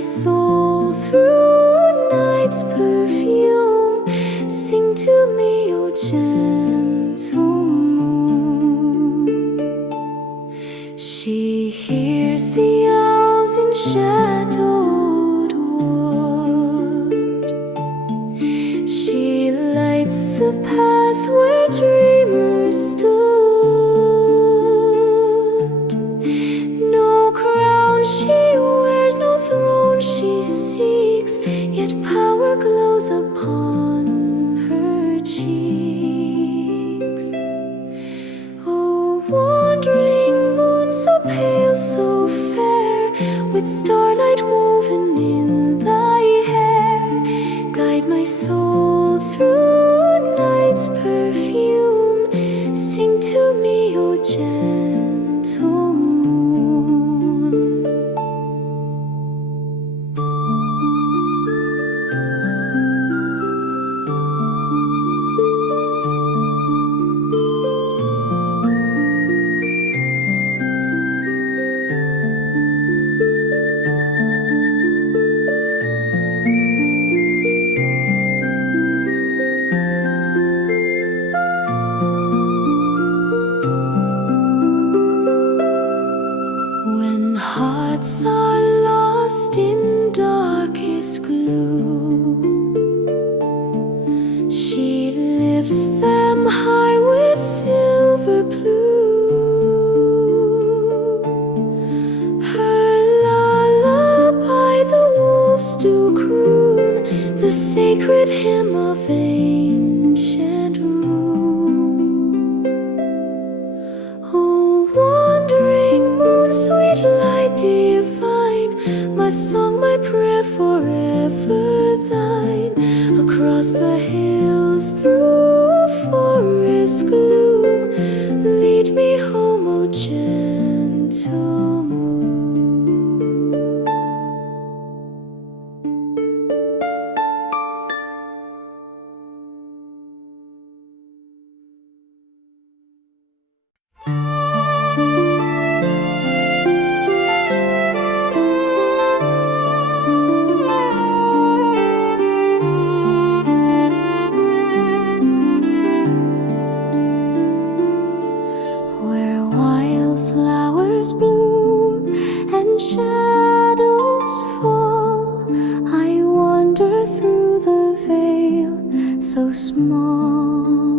soul through night's perfume. Sing to me, O gentle moon. She hears the owls in shadowed wood. She lights the path where dreamers stood. No crown she wears, no throne she seeks, yet power glows upon her cheeks. Oh, wandering moon, so pale, so fair, with starlight woven in thy hair, guide my soul through night's perfume. Sing to me, O gentle moon. When hearts are lost in darkest gloom, she lifts them high with silver plume. Her lullaby the wolves do croon, the sacred hymn of ancient rune. Oh, wandering moon, sweet light divine, my song, my prayer forever thine. Across the hills, through forest gloom, lead me home, O gentle moon. Where wildflowers bloom and shadows fall, I wander through the vale so small.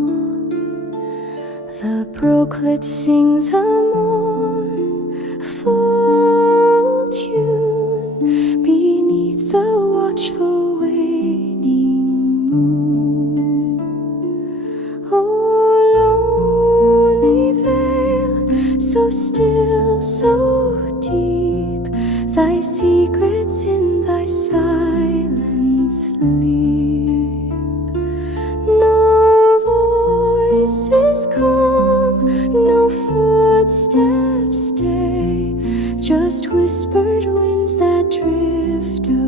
The brooklet sings a mournful tune beneath the watchful waning moon. Oh, lonely vale, so still, so deep, thy secrets in thy silence sleep. No voices come, no footsteps stay, just whispered winds that drift away.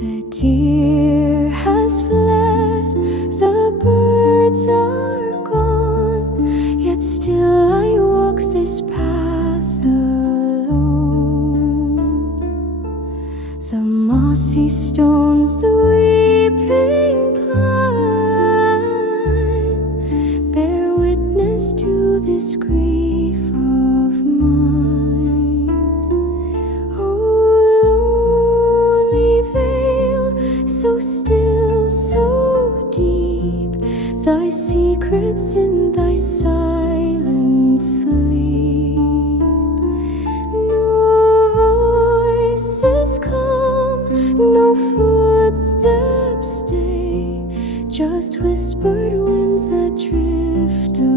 The deer has fled, the birds are gone, yet still I walk this path alone. The mossy stones, the weeping pine, bear witness to this grief of mine. Oh, lonely vale, so still, so deep, thy secrets in thy silence sleep. No voices come, no footsteps stay, just whispered winds that drift away.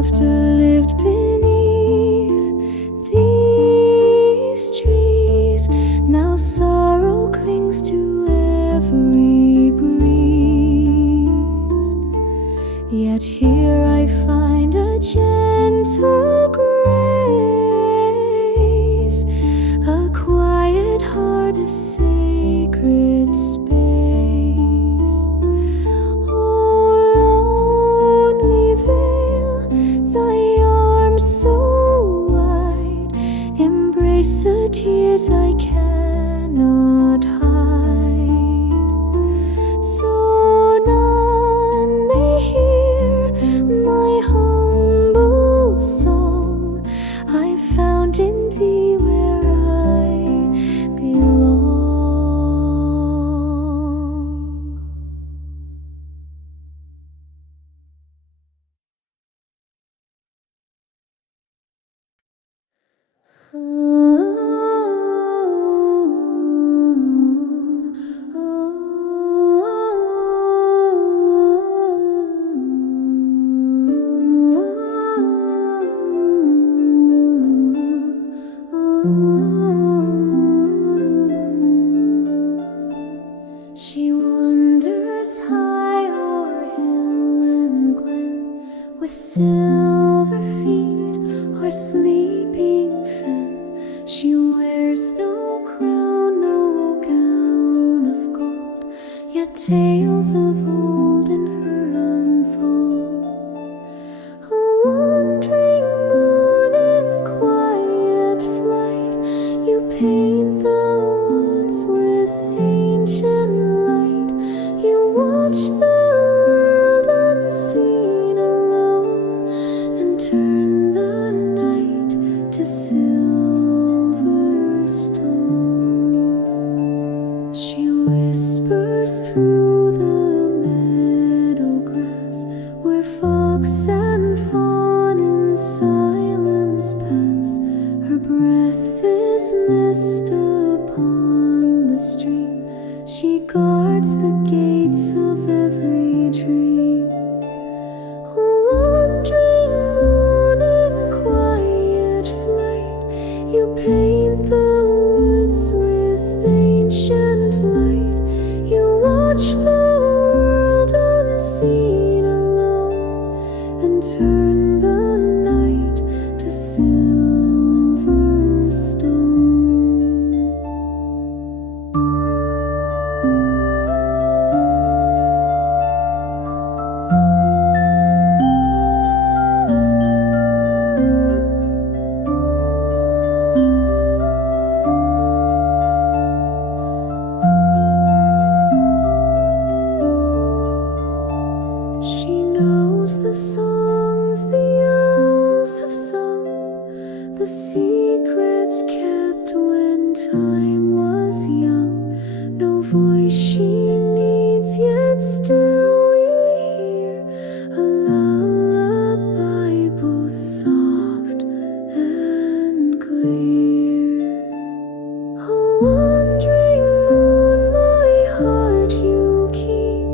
after lived beneath these trees. Now sorrow clings to every breeze. Yet here I find a gentle grace, a quiet heart, a sacred space. Oh, lonely vale, thy arms so wide embrace the tears I cannot hide. Though none may hear my humble song, I found in thee where I belong. She wanders high o'er hill and glen, with silver feet or sleeping fen. She wears no crown, no gown of gold, yet tales of old in her unfold. A wandering moon in quiet flight, you paint the woods with ancient light. You watch the world unseen alone, and turn the night to silver stone. She whispers through the meadow grass, where fox and fawn in silence pass. Her breath is mist upon the stream. She guards the gates of every dream. A wandering moon in quiet flight, you paint the woods with ancient light. You watch the world unseen alone, and turn the night to silver stone. She knows the songs the owls have sung, the secrets kept when time was young. No voice she needs, yet still we hear a lullaby both soft and clear. A wandering moon, my heart you keep,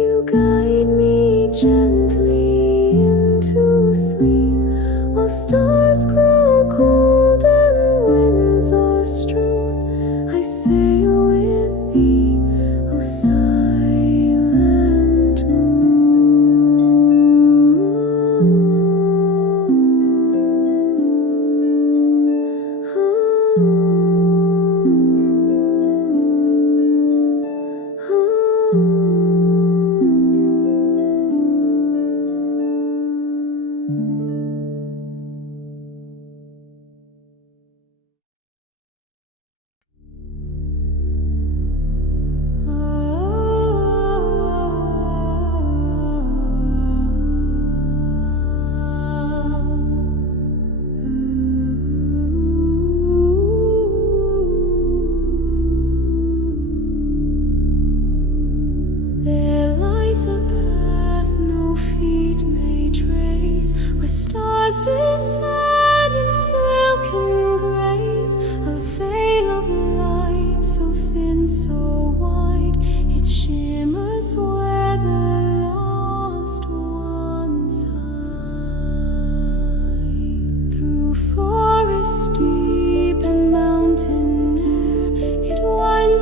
you guide me gently into sleep. While stars grow cold and winds are strewn, I sail with thee, O silent There lies a path no feet may trace, where stars descend in silken grace. A veil of light so thin, so wide, it shimmers where the lost ones hide.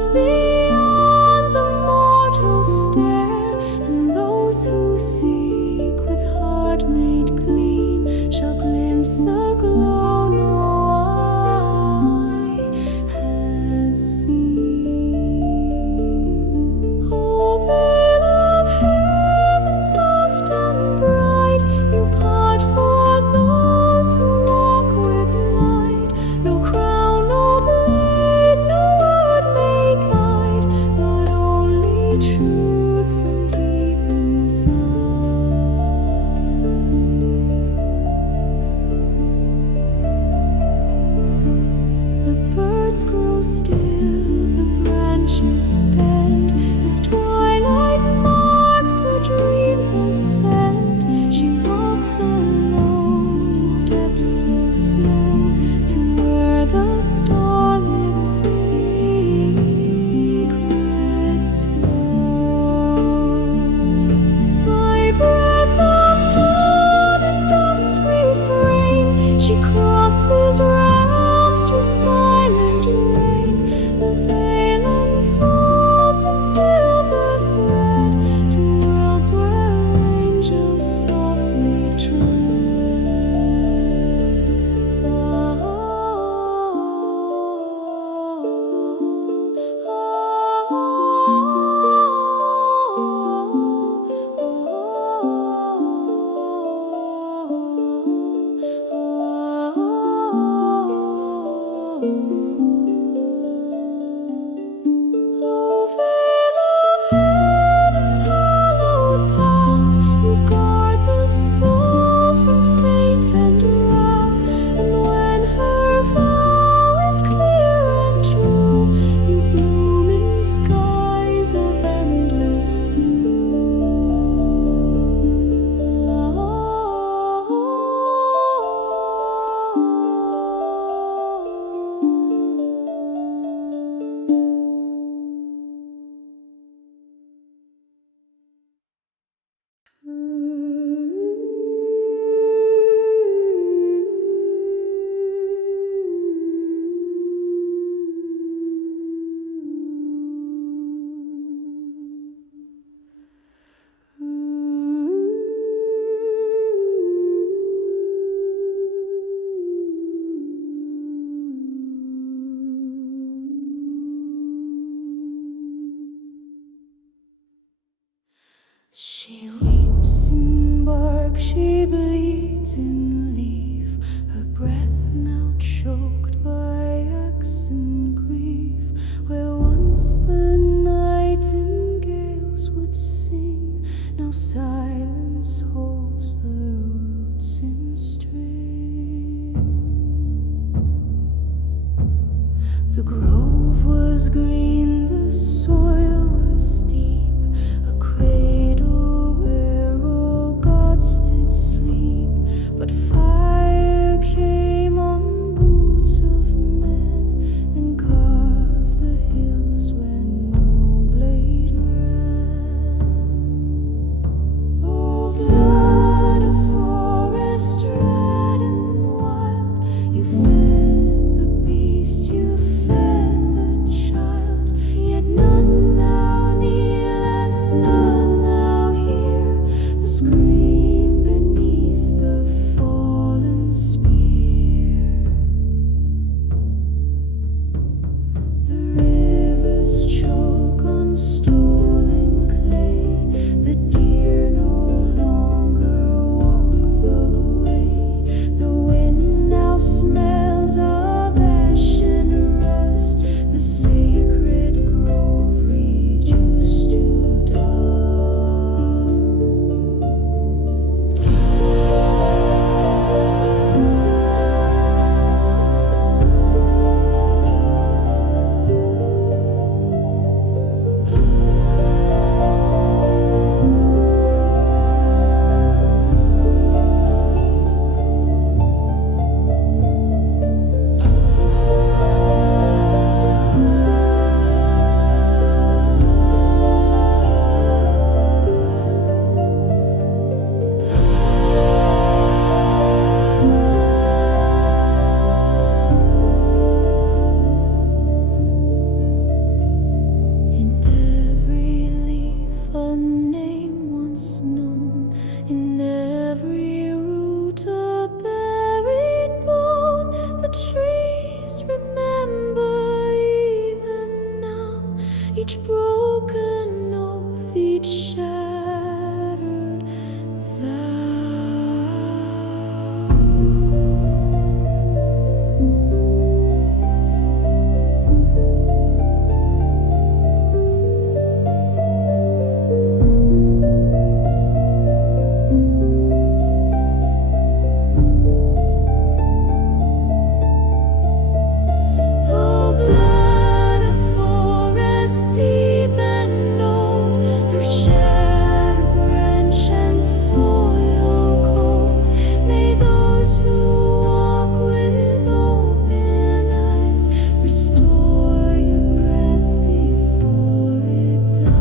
lives beyond the mortal stare, and those who seek with heart made clean shall glimpse the glow no eye has seen. O veil of heaven, soft and bright, you part for those who walk with light. No crown, no blade, no word may guide, but only truth from deep inside. The birds grow still, the branches bend, as twilight marks where dreams ascend. She walks alone in steps so slow to where the starlit secrets flow. By breath of dawn and dusk refrain, she crosses realms through silent rain. The veil unfolds in silver thread to worlds where angels softly tread. O veil of heaven's hallowed path, you guard the soul from fate and wrath. And when her vow is clear and true, you bloom in skies of endless She weeps in bark, she bleeds in leaf, her breath now choked by axe and grief. Where once the nightingales would sing, now silence holds the roots in string. The grove was green, the soil was deep, a cradle where all gods did sleep. But fire came on boots of men and carved the hills where no blade each broken oath, each shattered vow. Oh, blood of forest deep and old, through shattered branch and soil cold, may those who walk with open eyes restore your breath before it dies.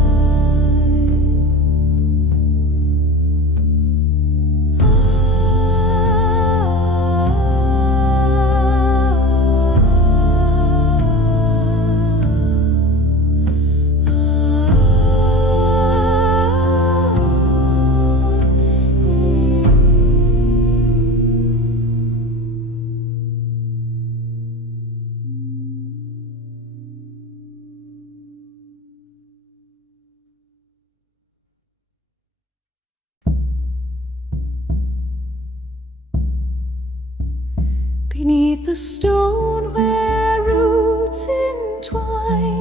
Beneath the stone where roots entwine,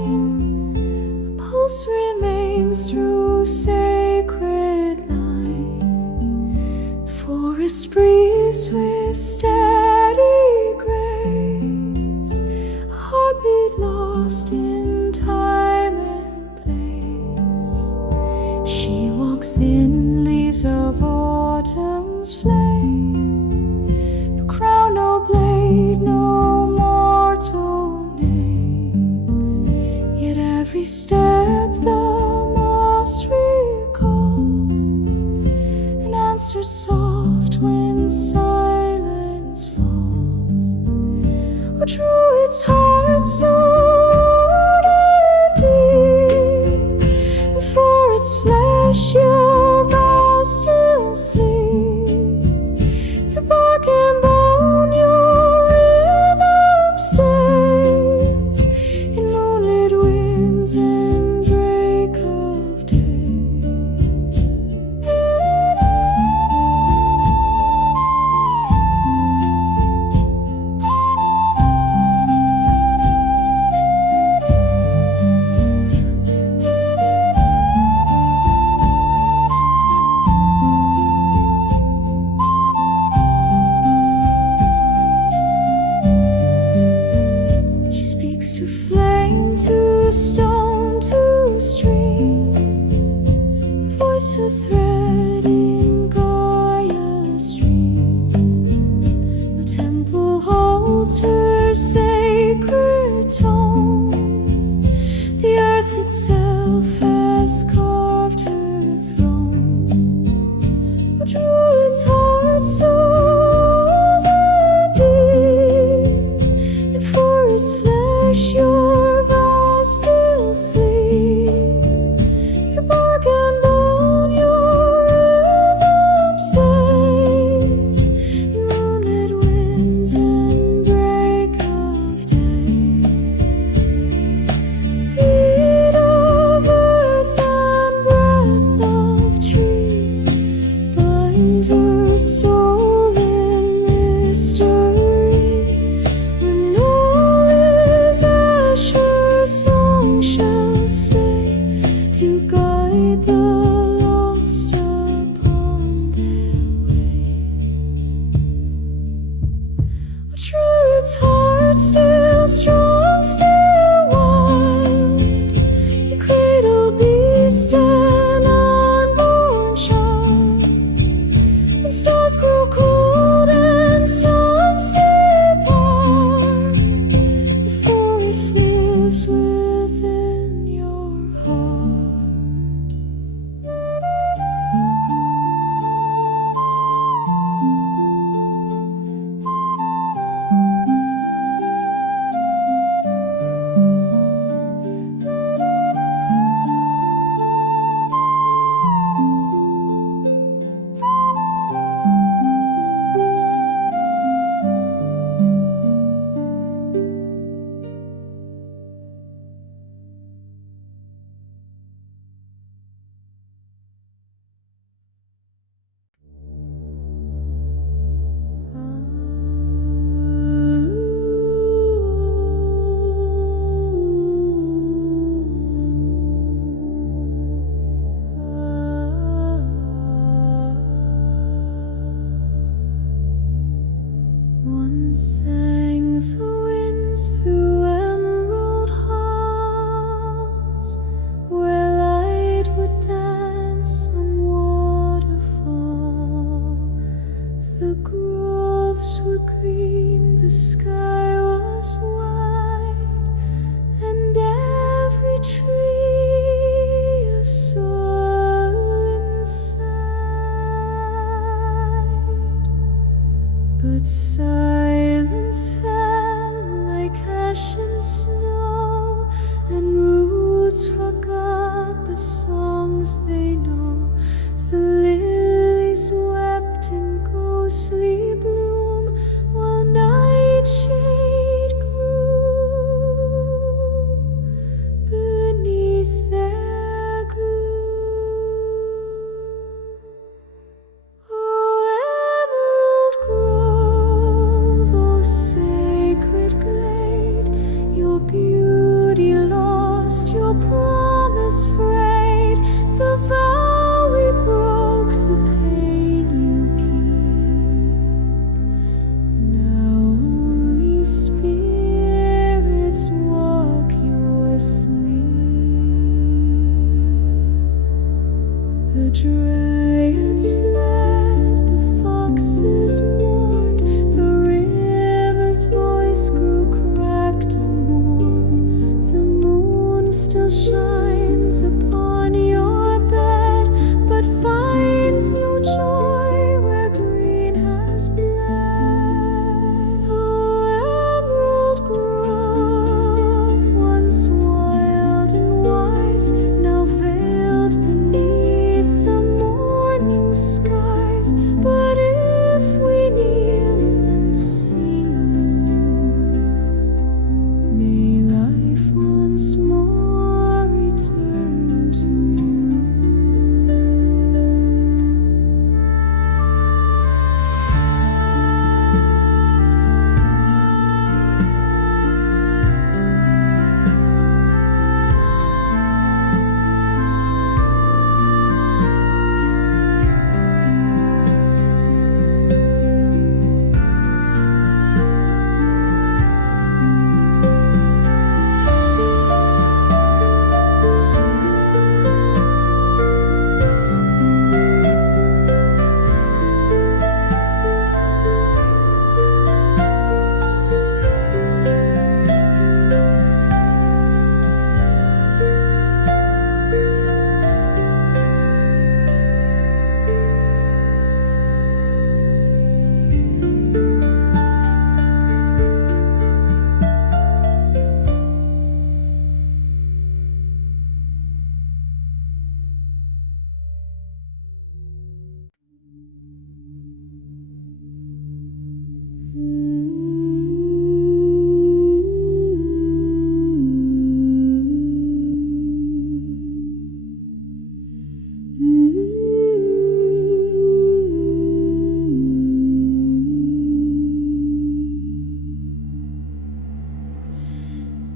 a pulse remains through sacred line. The forest breathes with steady grace, a heartbeat lost in time and place. She walks in leaves of autumn's flame. No crown, no blade, no mortal name. Yet every step the moss recalls, an answer soft when silence falls. Oh, through its heart so deep, and for its flesh your vows still sleep. Through bark and bone your rhythm stays, in moonlit winds and break of day. She speaks to flame, to stone, to stream, her voice a thread in Gaia's dream. No temple holds her sacred tone, the earth itself has carved her throne. Oh, through its heart so old and deep, and for its flesh your vows still sleep. Through bark and bone your rhythm stays, in moonlit winds and break of day. Beat dryads fled, the foxes mourned, the river's voice grew cracked and worn. The moon still shines upon your bed, but finds no joy where green has bled. Oh, emerald grove, once wild and wise, now veiled beneath the morning skies. But if we kneel and sing alone, may life once more return to you.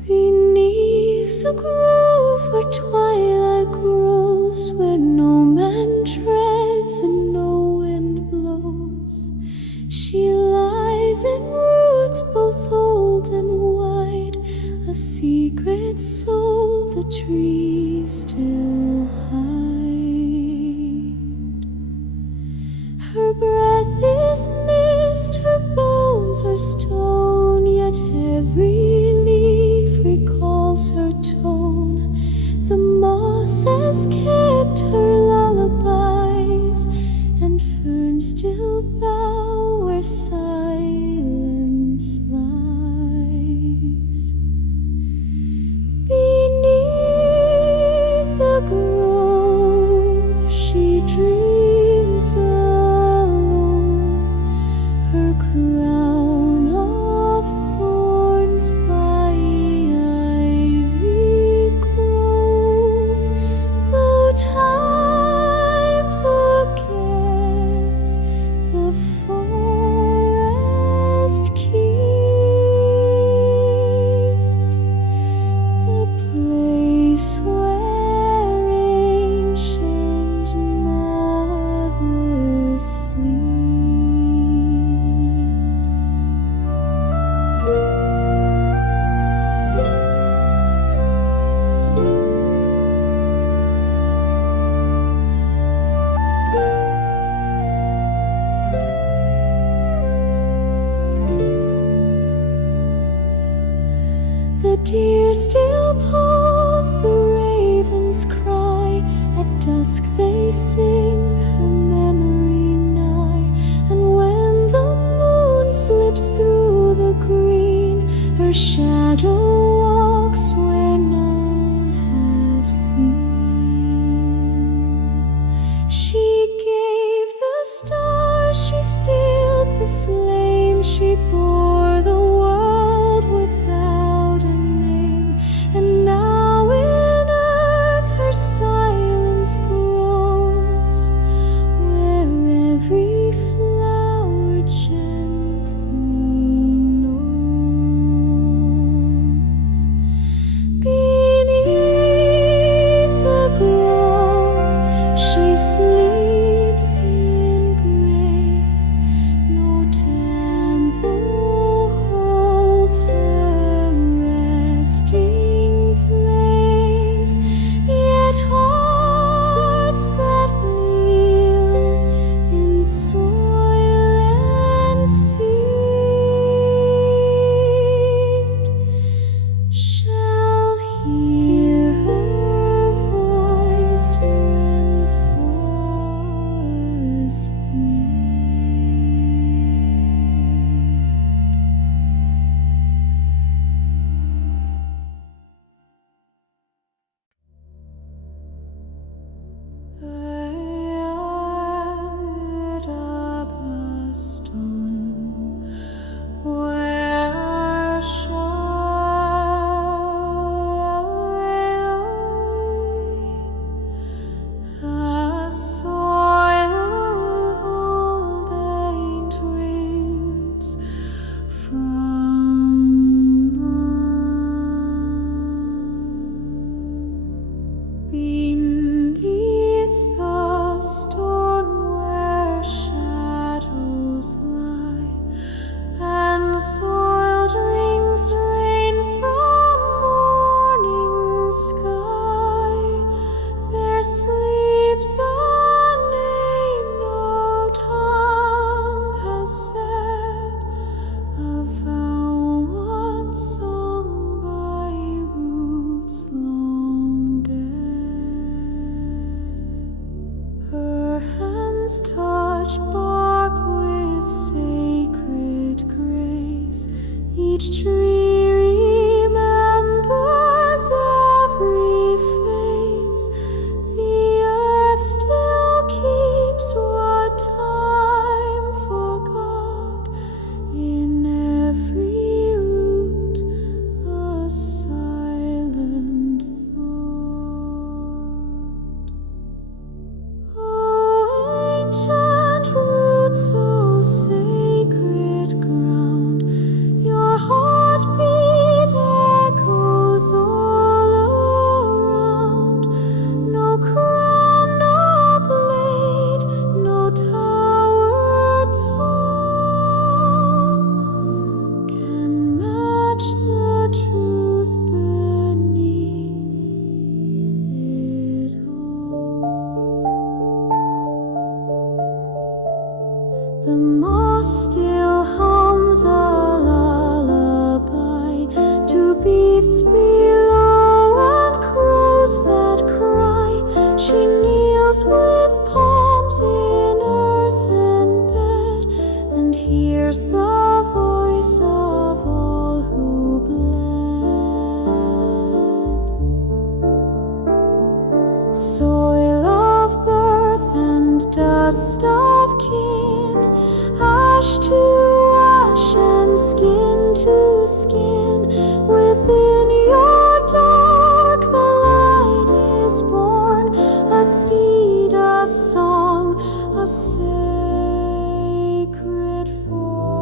Beneath the grove where twilight grows, where no man treads and no wind blows, she lies in roots both old and wide, a secret soul the trees still hide. Her breath is mist, her bones are stone, yet every leaf recalls her tone. The moss has kept her lullabies, and ferns still bow where silence lies. Beneath the grove she dreams alone, her crown of thorns by ivy grown. Though time forgets, the forest keeps the place where ancient mother sleeps. The deer still pause, the ravens cry, at dusk they sing her memory nigh. And when the moon slips through the green, her shadow walks where none have seen. She gave the stars, she stilled the flame, she bore the world without a name. And winds touch bark with sacred grace. Each tree remembers every face. The earth still keeps what time forgot. In every root a silent thought. Oh, ancient roots, so sacred ground, your heartbeat echoes all around. No crown, no blade, no tower tall can match the truth beneath it all. The moss still hums a lullaby to beasts below and crows that cry. She kneels with palms in earthen bed and hears the voice of all who bled. Soil of birth and dust of kin, ash to ash and skin to skin. Within your dark the light is born, a seed, a song, a sacred form.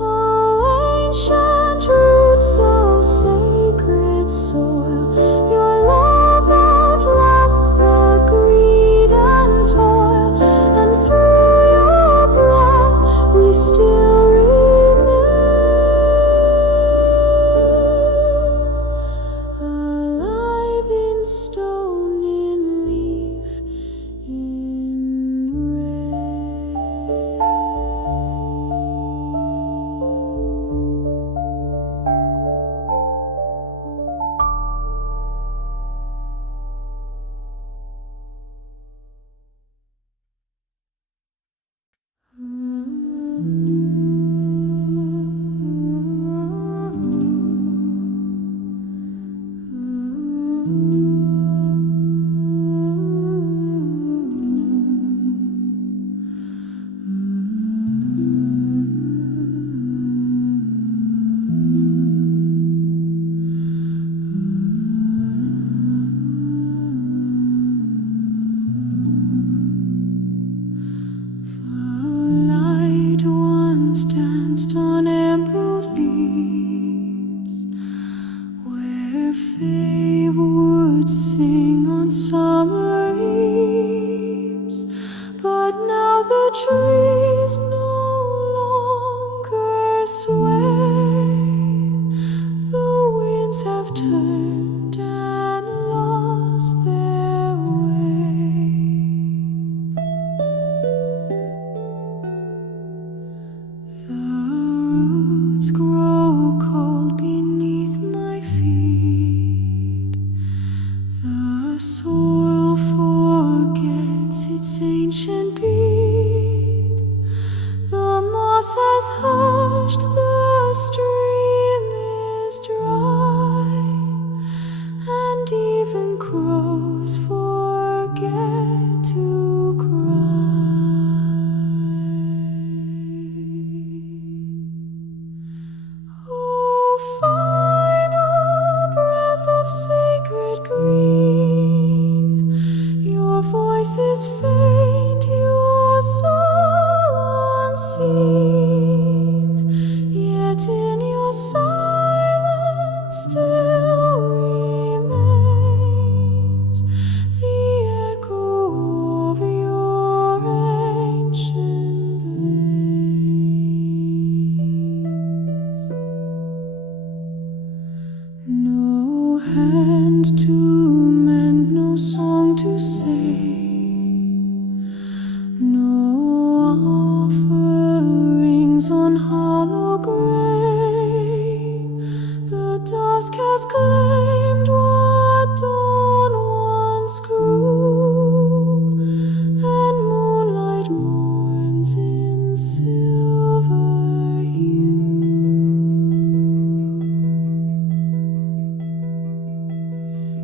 Oh, ancient roots, so sacred soil, your love outlasts the greed and toil, and through your breath we still remain, alive in stone, in leaf, in light once danced on emerald leaves, where Fae would sing on summer eves. But now the trees no longer sway, the winds have turned and lost their way. The roots grow cold beneath my feet. The soil forgets its ancient beat. The moss has hushed, the stream is dry, and even crows forget to cry. Oh, final breath of sacred green, your voice is faint, your soul unseen, yet in your silence still remains the echo of your ancient veins. No hand to mend, no song to sing, no offerings on hollow grave. The dusk has claimed what dawn once grew.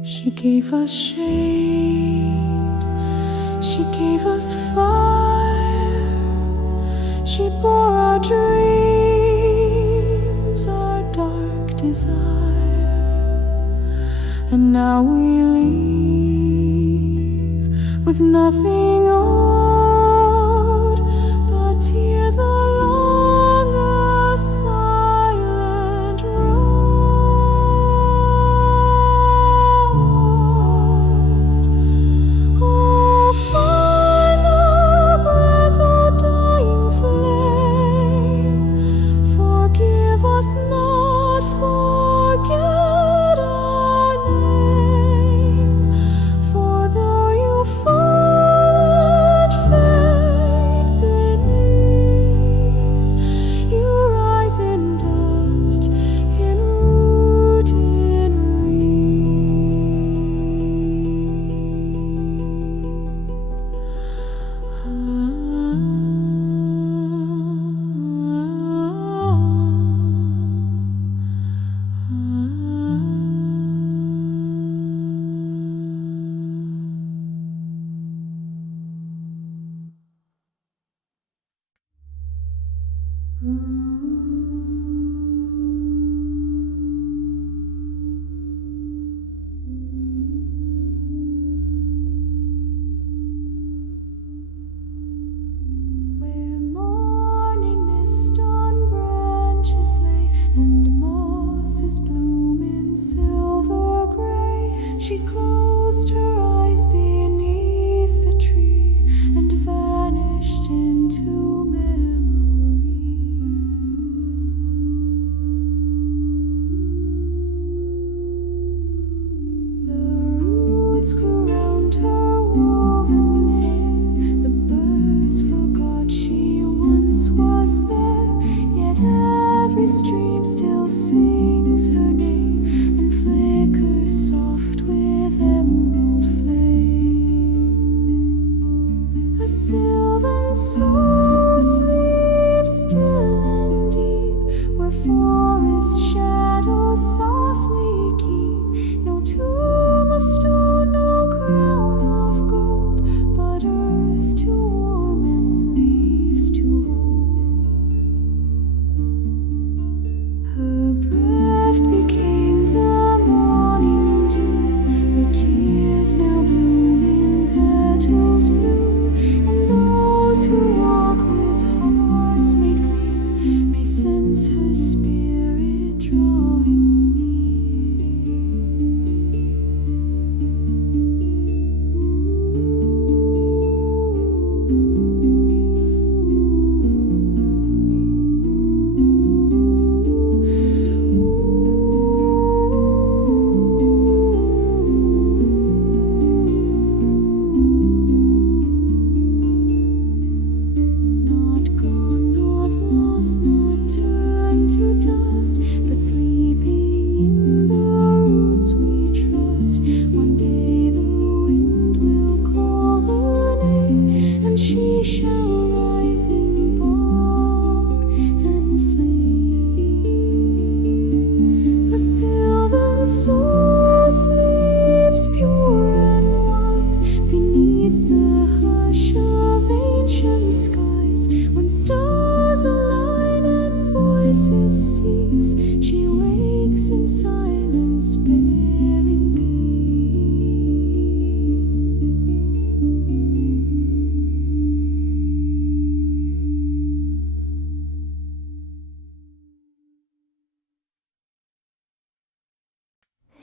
She gave us shade, she gave us fire, she bore our dreams, our dark desire. And now we leave with nothing owed but tears along a silent road. Oh, final breath, oh dying flame, forgive us not, forget our name. For though you fall and fade beneath, you rise in dust, in root, in where morning mist on branches lay, and mosses bloom in silver gray, she closed her eyes beneath the tree and vanished into memory. The roots grew round her woven hair, the birds forgot she once was there, yet every stream still sings her name and flickers soft with emerald flame. A sylvan soul sleeps still and deep, where forest shadows softly keep. No tomb of stone, no crown of gold, but earth to warm and leaves to hold. Her breath became the morning dew, her tears now bloom in petals blue, and those who walk with hearts made clear may sense her spirit drawing not gone, not lost, not turned to dust, but sleeping in the roots we trust. One day the wind will call her name, and she shall rise in bark and flame. A sylvan soul sleeps pure and wise beneath the hush of ancient skies. When stars align and voices cease, she wakes in silence, bearing peace.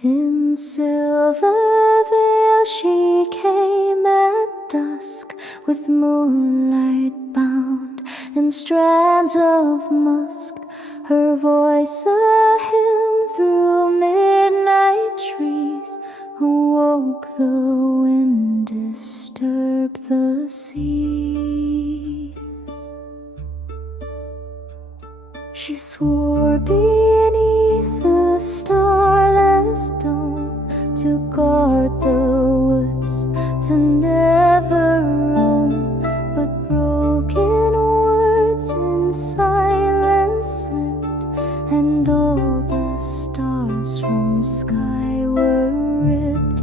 In silver veil she came at dusk, with moonlight bound in strands of musk. Her voice a hymn through midnight trees, awoke the wind, disturbed the seas. She swore beneath the starless dome to guard the woods, to never roam, but broken words in silence slipped, and all the stars from sky were ripped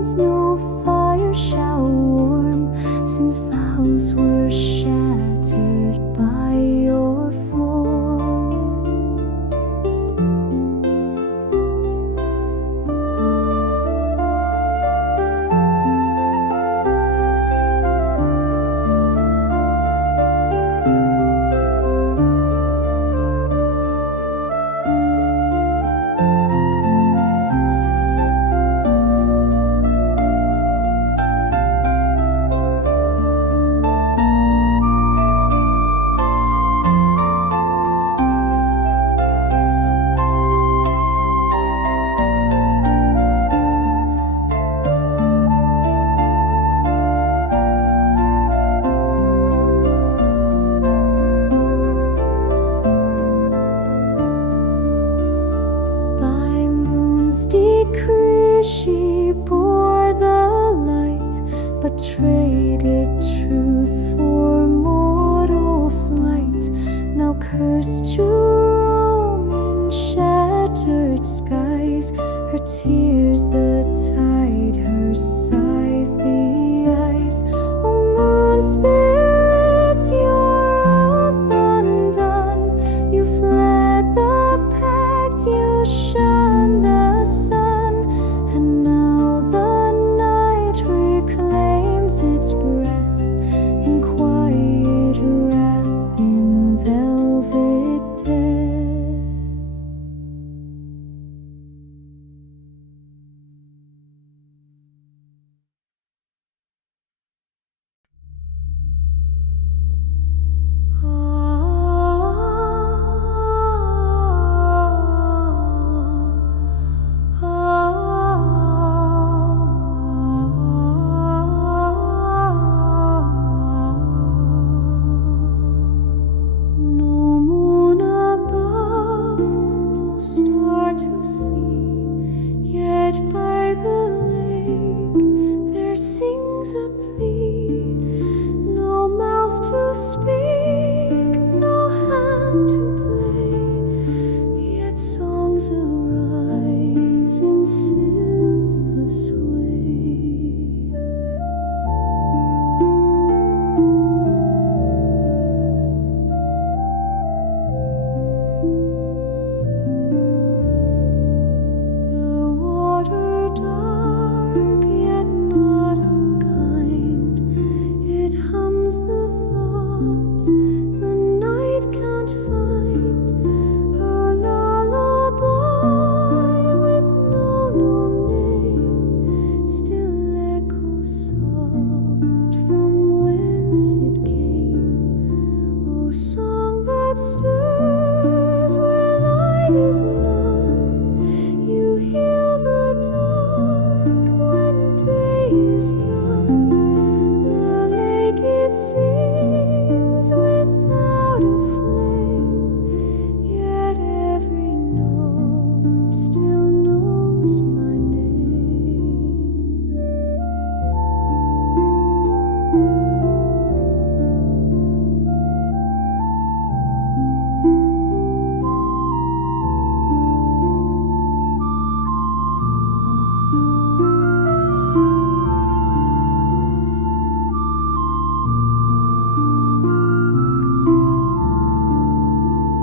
skies no fire shall warm, since vows were shattered by your form. By moon's decree she bore the light, but traded truth for mortal flight. Now cursed to roam in shattered skies, her tears the tide, her sighs the ice. O moon spirit, your oath undone, you fled the pact, you shunned the sun, and now the night reclaims its breath in quiet wrath, in velvet death. No moon above, no star to see, yet by the lake there sings a plea. No mouth to speak, no hand to play, yet songs arise in silver sway. The water dark, yet not unkind, it hums the thoughts the night can't find. A lullaby with no name still echoes soft from whence it came. O song that stirs where light is none, you heal the dark when day is done. The lake it sings without a flame, yet every note still knows my name.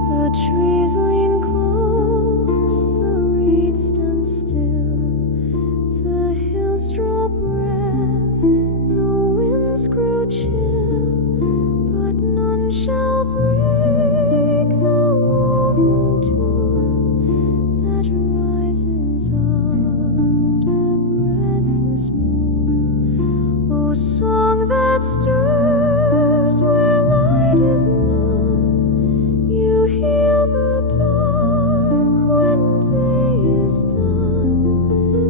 The trees lean close, the reeds stand still, the hills draw breath, the winds grow chill, but none shall break the woven tune that rises under breathless moon. O song that stirs where light is none, you heal the dark when day is done.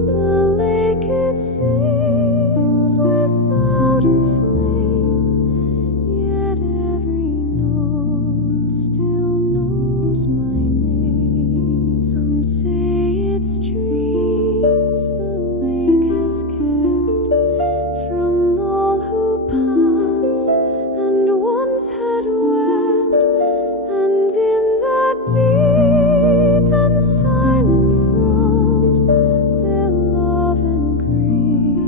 The lake it sings without a flame, yet every note still knows my name. Some say it's dreams the lake has kept from all who passed and once had wept, and in that deep and silent throat their love and grief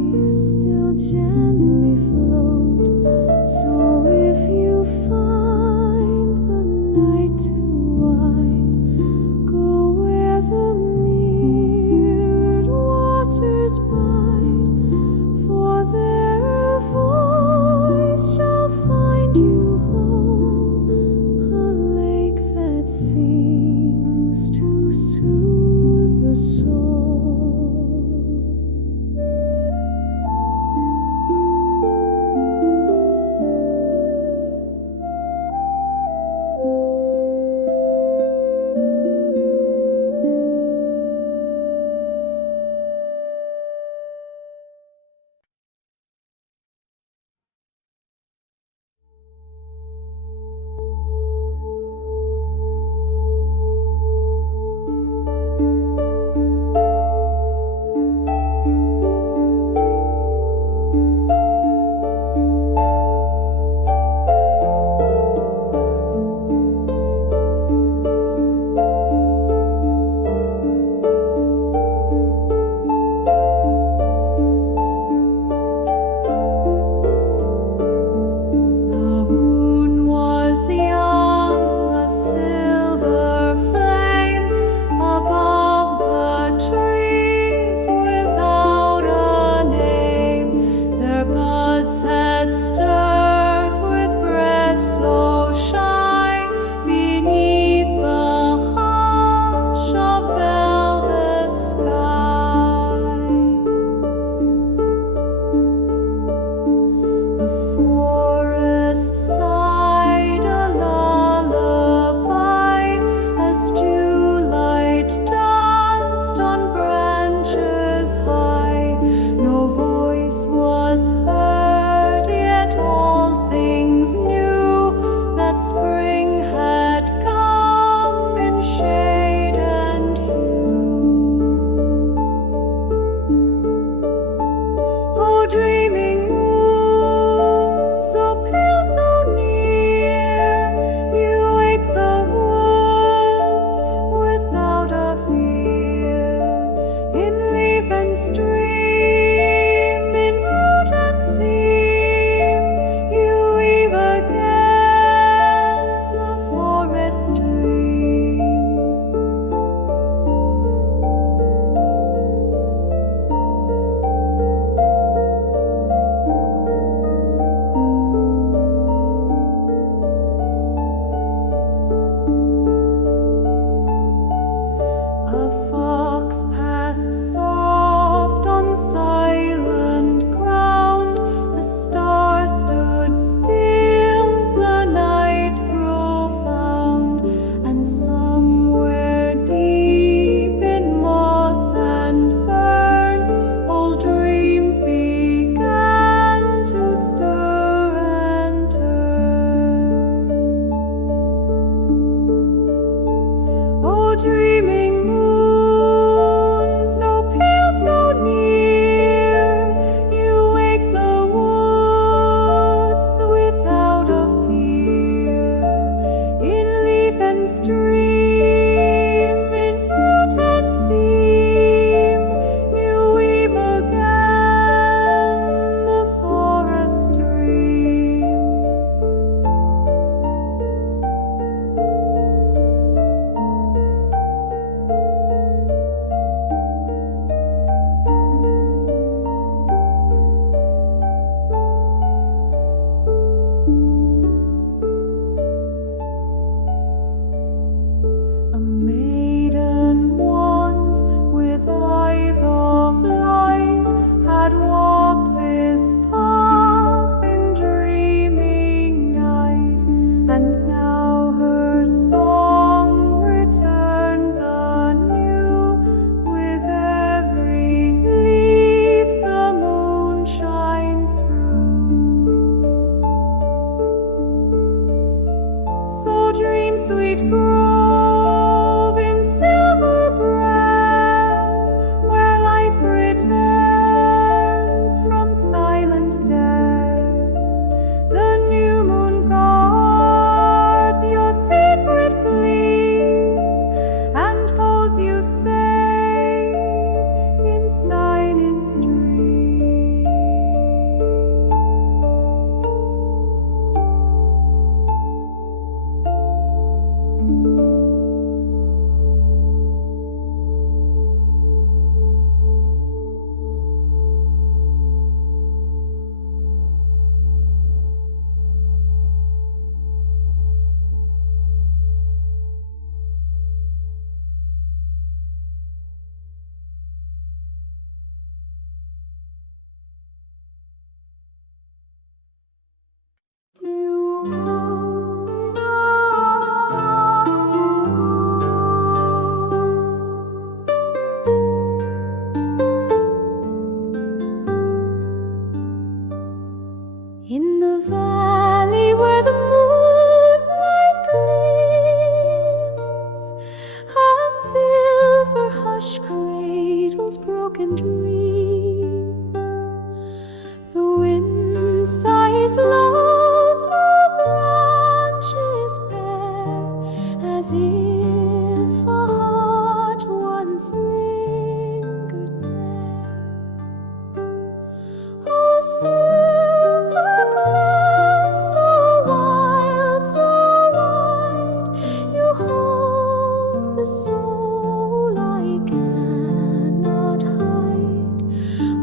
silver glance, so wild, so wide, you hold the soul I cannot hide.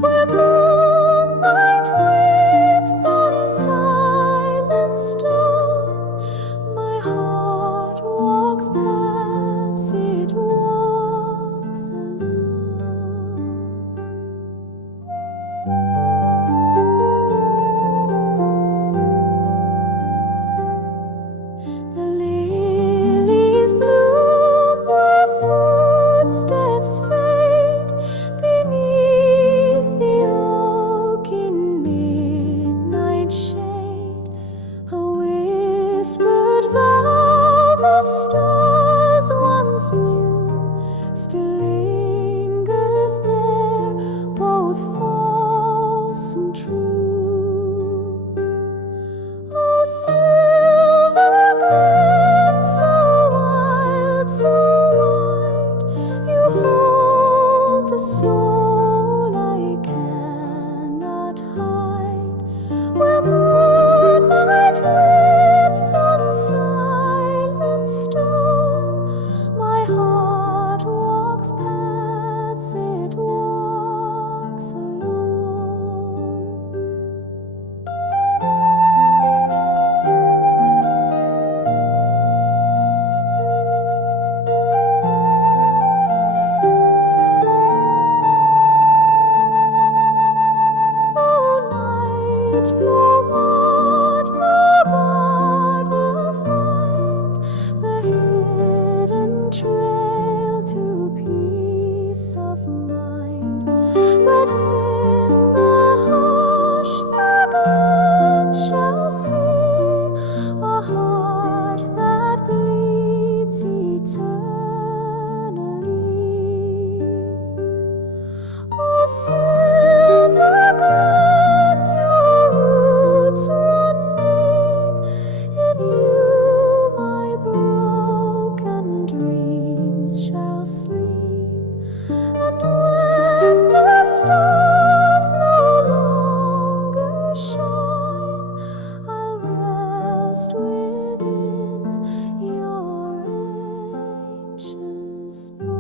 Where moonlight weeps on silent stone, my heart walks paths it walks alone. The lilies bloom where footsteps fade beneath the oak in midnight shade. A whispered vow the stars once knew still lingers there, both false and true. Oh, silver glance, so wild, so wide, you hold the soul I cannot hide. Where moonlight weeps on silent stone, my heart walks paths it walks alone. Though night blow wide, no bard will find the hidden trail to peace of mind. But in the hush the glens shall see a heart that bleeds eternally. Oh, silver glen, your roots run deep. In you my broken dreams shall sleep. And when the stars no longer shine, I'll rest within your ancient spine.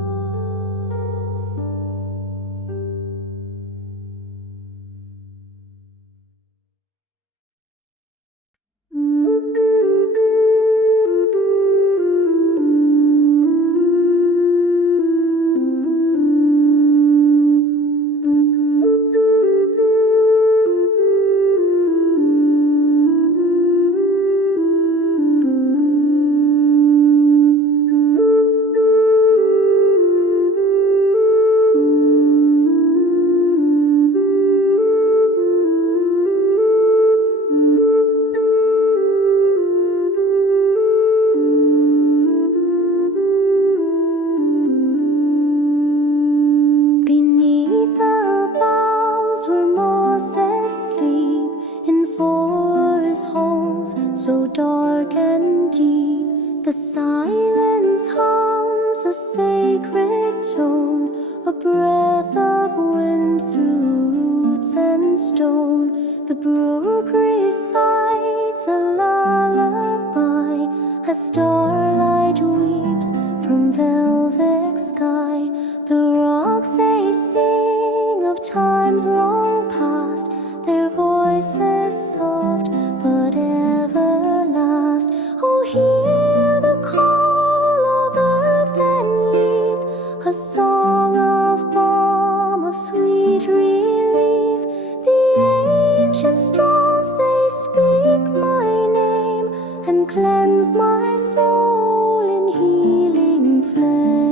Beneath the boughs where mosses sleep, in forest halls so dark and deep, the silence hums a sacred tone, a breath of wind through roots and stone. The brook recites a lullaby as starlight weeps from velvet sky. The rocks they sing of times long past, their voices soft but everlast. Oh, hear the call of earth and leaf, a song of balm, of sweet relief. The ancient stones they speak my name and cleanse my soul in healing flame.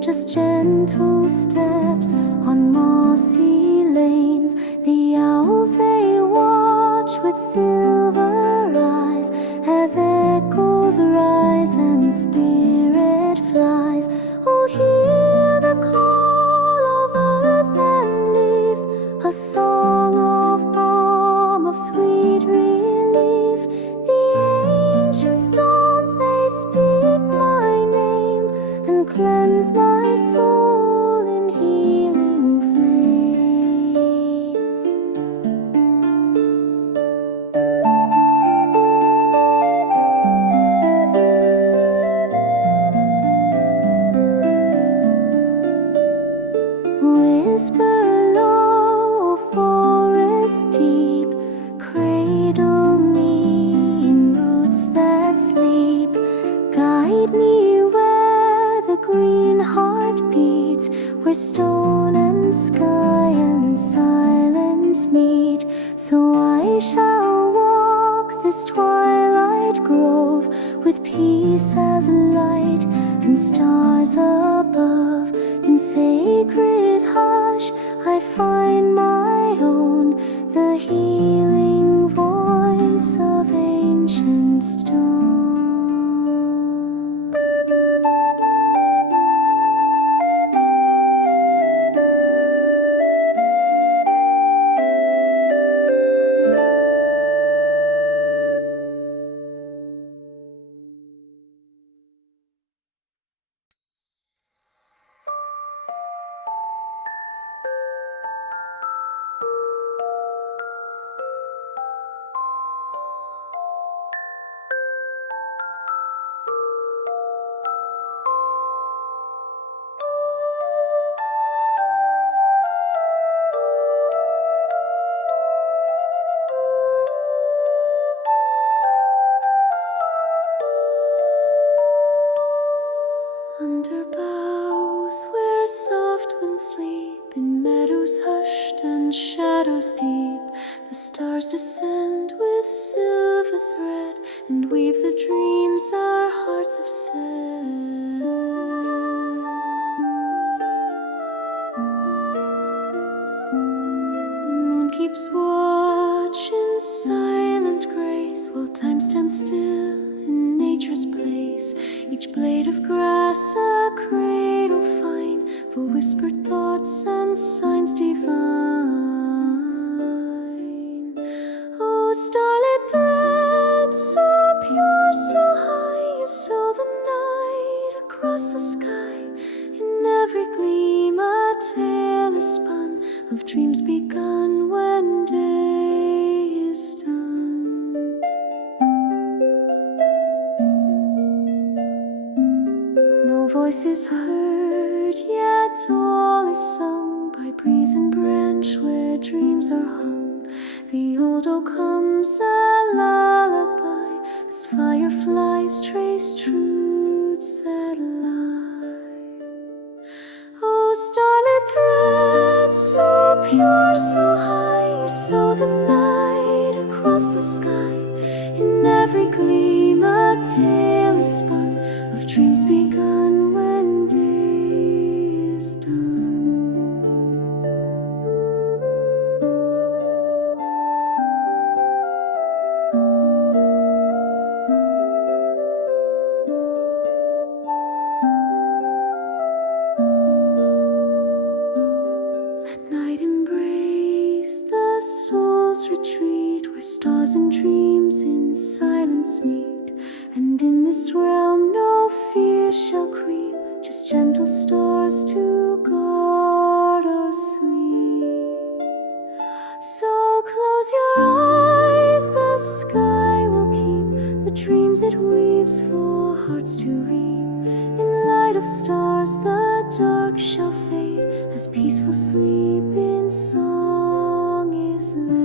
Just gentle steps on mossy lanes. The owls they watch with silver eyes as echoes echoes rise and the spirit flies. Oh, hear the call of earth and leaf, a song of balm, of sweet relief. The ancient stones, they speak my name and cleanse my soul in healing flame. Whisper low, forest deep, cradle me in roots that sleep. Guide me where the green heart beats, where stone and sky and silence meet. So I shall walk this twilight grove with peace as light and stars above. In sacred hush I find my own, the healing voice of ancient stone. Under boughs where soft winds sleep, in meadows hushed and shadows deep, the stars descend with silver thread and weave the dreams our hearts have said. The moon keeps watch in silent grace, while time stands still in nature's place. Each blade of grass a cradle fine for whispered thoughts and signs divine. Oh, starlit thread, so pure, so high, you sew the night across the sky. In every gleam a tale is spun of dreams begun when day is done. No voice is heard, yet all is sung by breeze and branch where dreams are hung. The old oak hums a lullaby as fireflies trace truths that lie. Oh, starlit thread, so pure, so high, you sew the night across the sky. In every gleam a tale is spun of dreams begun when day is done. Let night embrace the soul's retreat, where stars and dreams in silence meet. And in this realm no fear shall creep, just gentle stars to guard our sleep. So close your eyes, the sky will keep the dreams it weaves for hearts to reap. In light of stars the dark shall fade, as peaceful sleep in song is laid.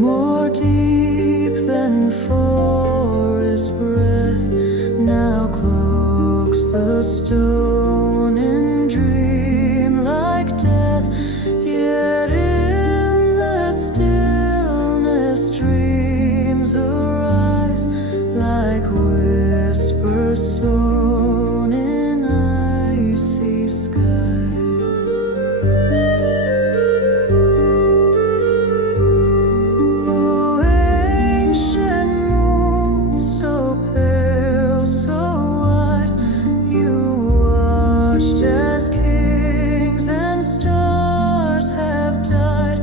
more deep than forest breath, now cloaks the stone in dream like death. Yet in the stillness dreams arise like whispers sown in icy sky. Oh, ancient moon, so pale, so white, you watched as kings and stars have died,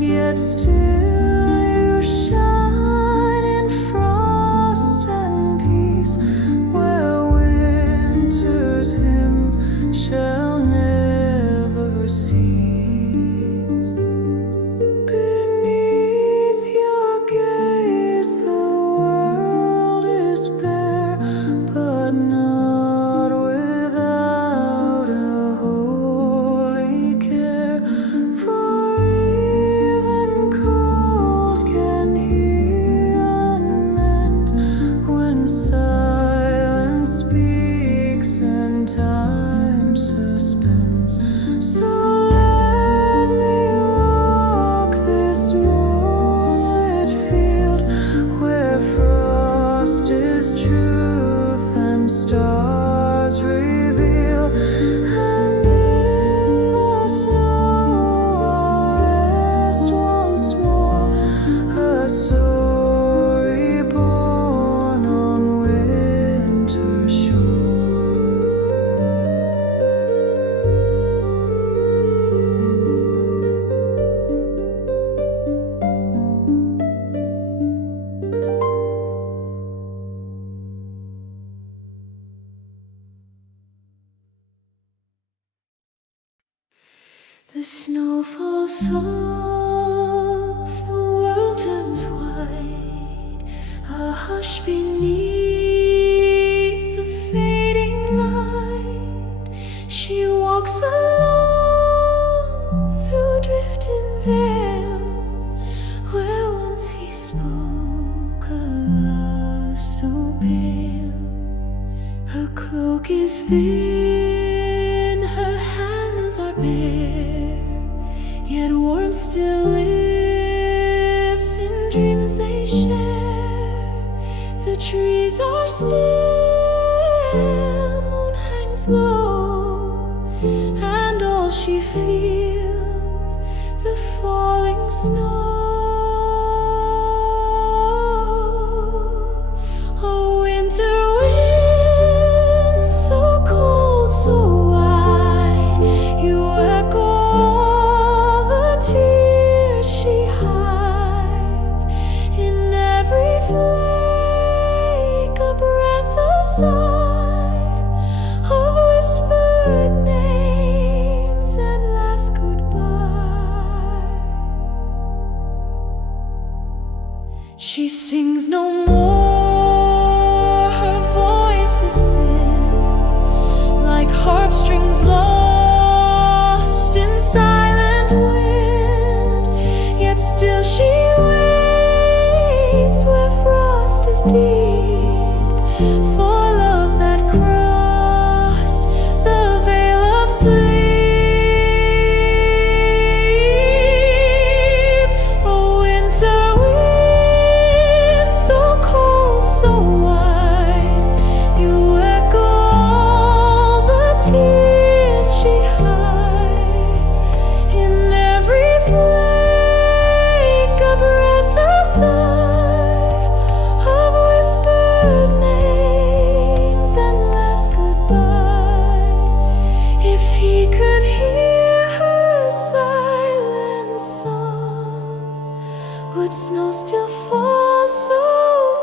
yet still you shine in frost and peace, where winter's hymn shall never cease. Beneath your gaze the world is bare, but not without a holy care. For even cold can heal and mend when silence speaks and time suspends. So let me walk this moonlit field where frost is truth and stars reveal, and in the snow I'll rest once more, a soul reborn on winter's shore. The snow falls soft, the world turns white, a hush beneath the fading light. She walks alone through drifting vale, where once he spoke a love so pale. Her cloak is thin, her hands are bare, yet warmth still lives in dreams they share. The trees are still, moon hangs low, and all she feels the falling snow. Oh, winter wind, so cold, so wide, you echo all the tears she hides. In every flake a breath, a sigh of whispered names and last goodbye. She sings no more, her voice is thin, like harp strings lost in silent wind. Yet still she waits where frost is deep, for love that crossed the veil of sleep. Oh, winter wind, so cold, so wide, you echo all the tears she hides. In every flake a breath, a sigh of whispered names and last goodbye. If he could hear her silent song, would snow still fall so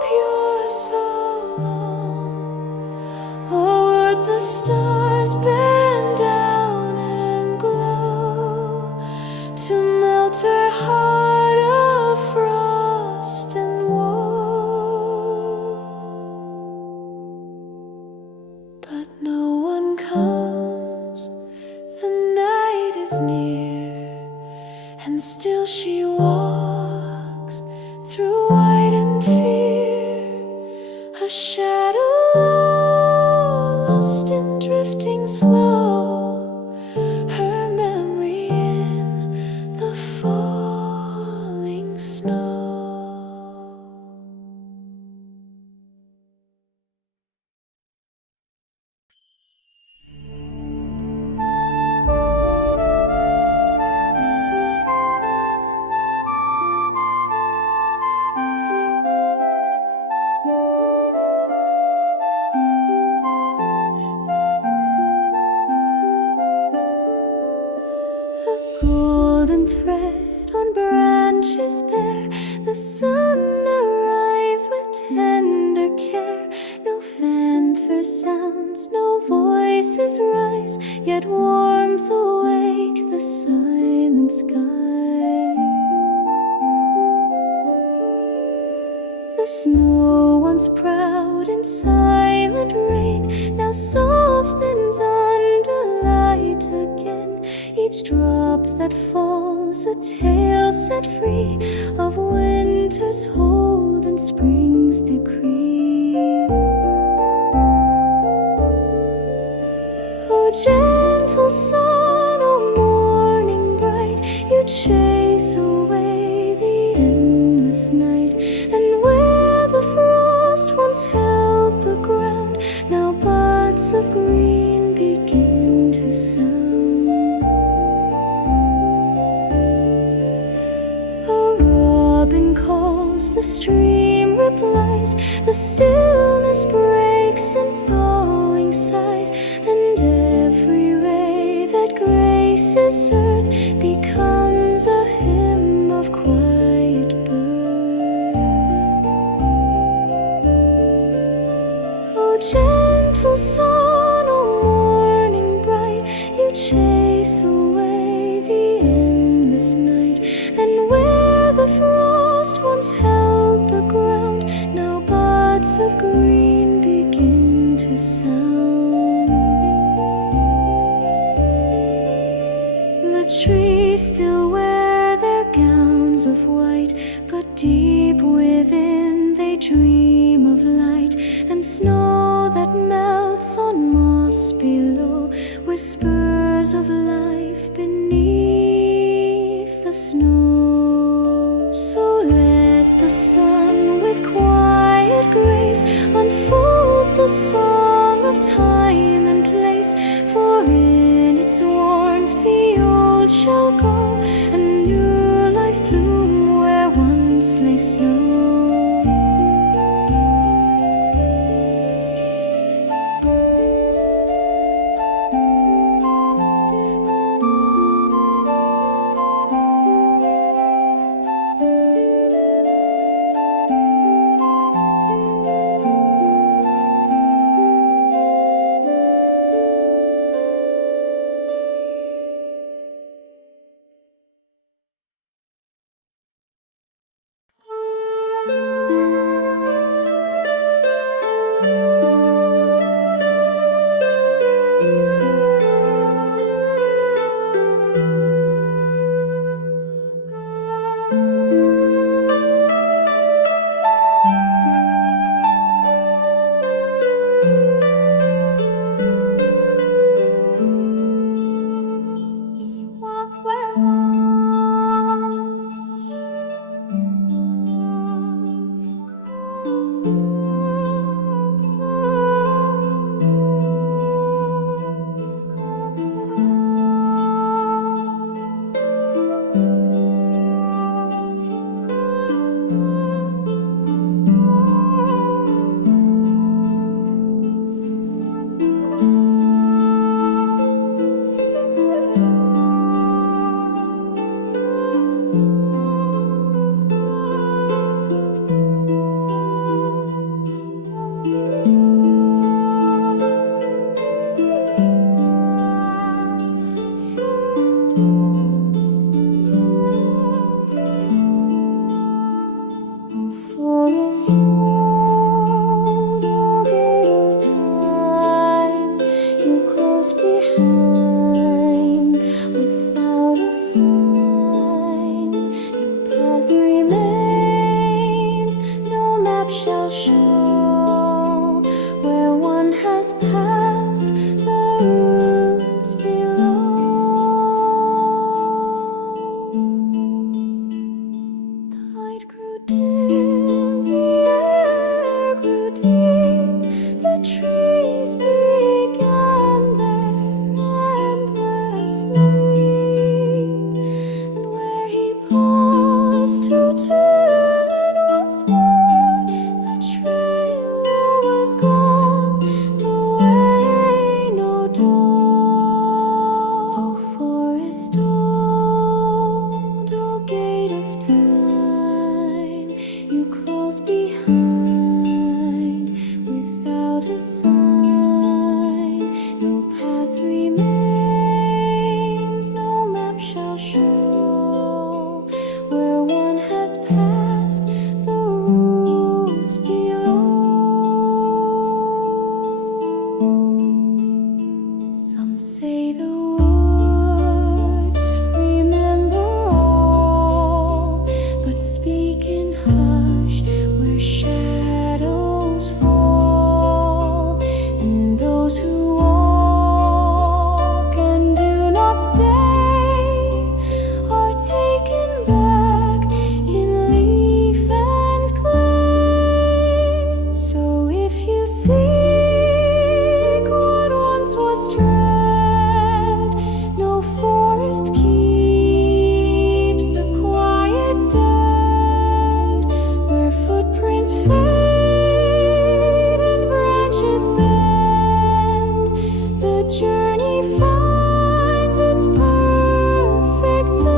pure, so long? Or would the stars bend down and glow to melt her heart of frost and woe? But no one comes, the night is near, and still she walks The sun arrives with tender care. No fanfare sounds, no voices rise, yet warmth awakes the silent sky. The snow, once proud in silent rain, now softens under light again. Each drop that falls, a tale set free of winter's hold and spring's decree. O gentle sun, O morning bright, you chase away the endless night. And where the frost once held the ground, now buds of green begin to sound. A robin calls, the stream replies, the stillness breaks in thawing sighs, and every ray that graces earth becomes a hymn of quiet birth. O gentle sun, O morning bright, you chase away the endless night. And where the frost once held the ground, now buds of green begin to sound. The trees still wear their gowns of white, but deep within they dream of light. And snow that melts on moss below whispers of life beneath the snow. So let the sun with quiet grace unfold the song of time and place, for in its warmth the old shall go, and new life bloom where once lay snow. Gate of time, you close behind without a sign. No path remains, no map shall show where one has passed the roads below. Some say the words remember all, but speak in hush where shadows fall. And those who walk and do not stay are taken back in leaf and clay. So if you seek what once was dread, no forest keeps the quiet dead. Where footprints fade and branches bend, the journey finds its perfect end.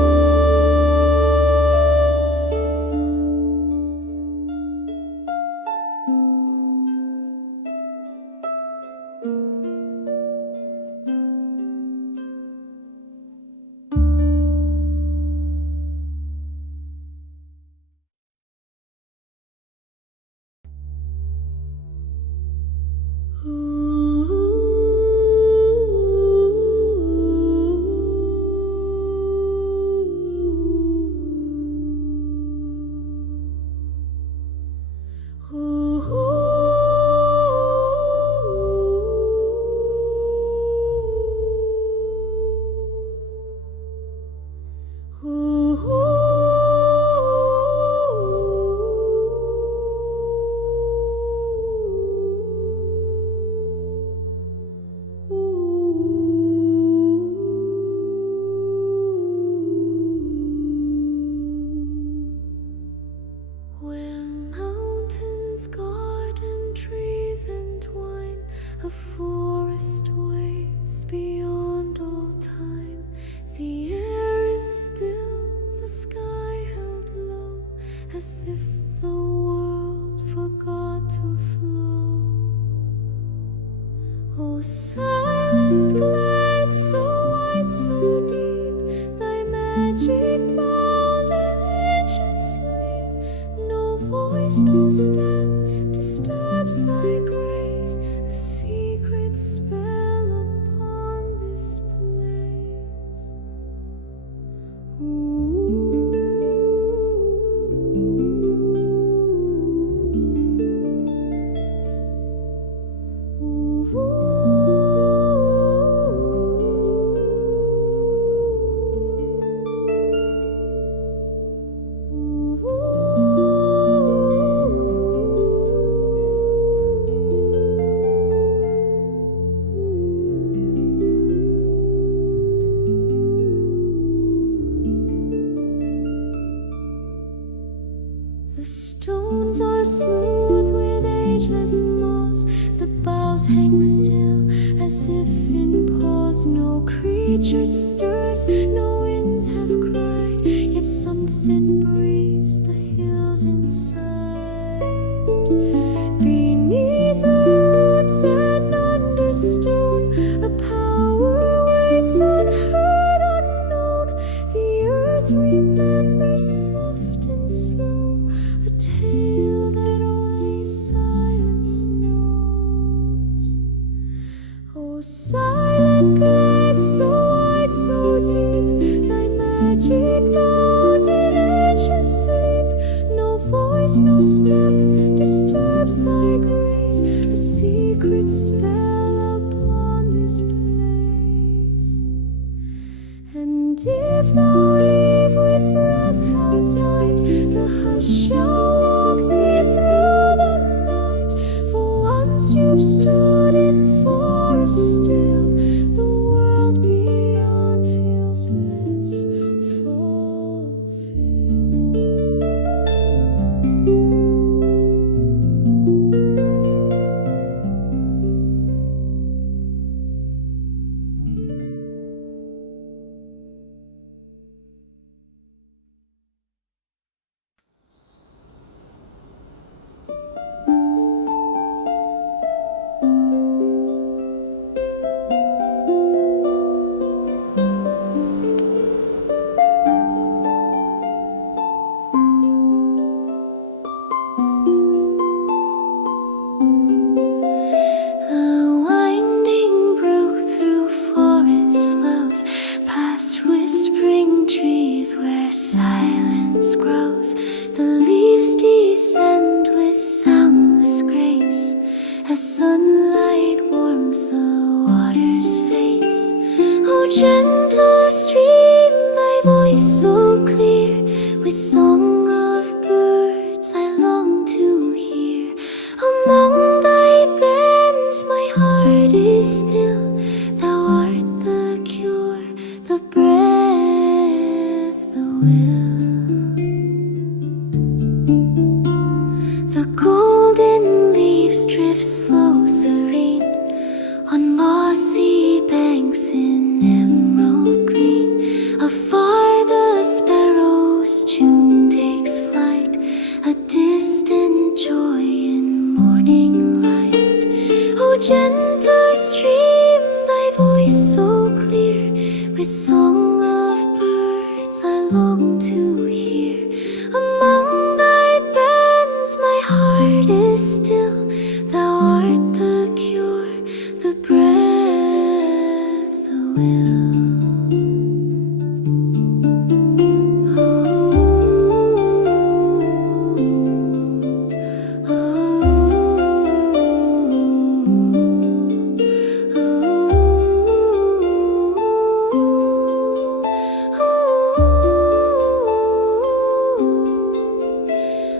Where mountains, garden trees entwine, a forest waits beyond all time. The air is still, the sky held low, as if the world forgot to flow. Oh, silent glade, so wide, so deep, thy magic bound in ancient sleep. No voice, no step disturbs thy grace, a secret spell upon this place. The stones are smooth with ageless moss, the boughs hang still as if in pause. No creature stirs, no winds have cried, yet something breathes the hills inside. Beneath the roots and under stone, a power waits unheard, unknown. The earth remembers soft and slow, a tale that only silence knows. Oh, silent glade, so wide, so deep, thy magic bound in ancient sleep. No voice, no step disturbs thy grace, a secret spell upon this place. And if thou leave with breath held tight, the hush shall walk thee through the night. For once you've stood in forest still, the world beyond feels less fulfilled. descend with soundless grace, as sunlight warms the water's face. O gentle stream, thy voice so clear, with song of birds I long to hear. Among thy bends my heart is still, thou art the cure, the breath, the will. The golden leaves drift slow, serene, on mossy banks in emerald green. Afar the sparrow's tune takes flight, a distant joy in morning light. O gentle stream, thy voice so clear, with song of birds I long to hear. Among thy bends my heart is still, thou art the cure, the breath, the will.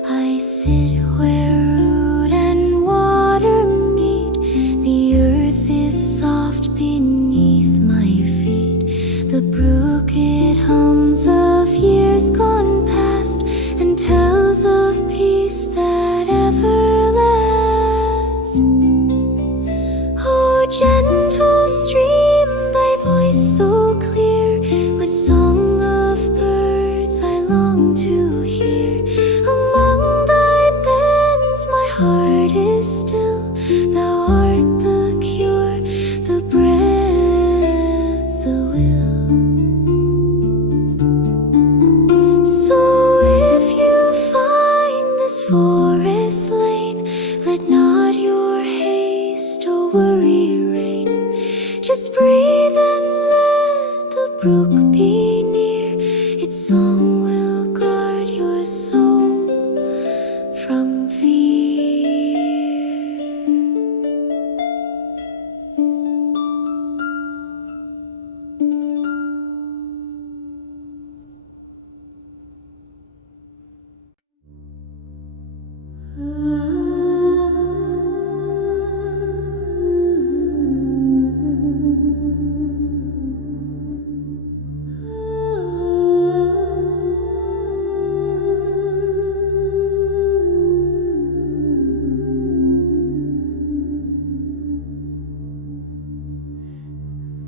I sit where root and water meet, the earth is soft beneath my feet. The brook it hums of years gone past, and tells of peace that ever lasts. O gentle stream, thy voice so clear, with song of birds I long to hear. Among thy bends my heart is still, thou art the cure, the breath, the will. So if you find this forest lane, let not your haste or worry reign. Just breathe and let the brook be near, its song will guard your soul from fear.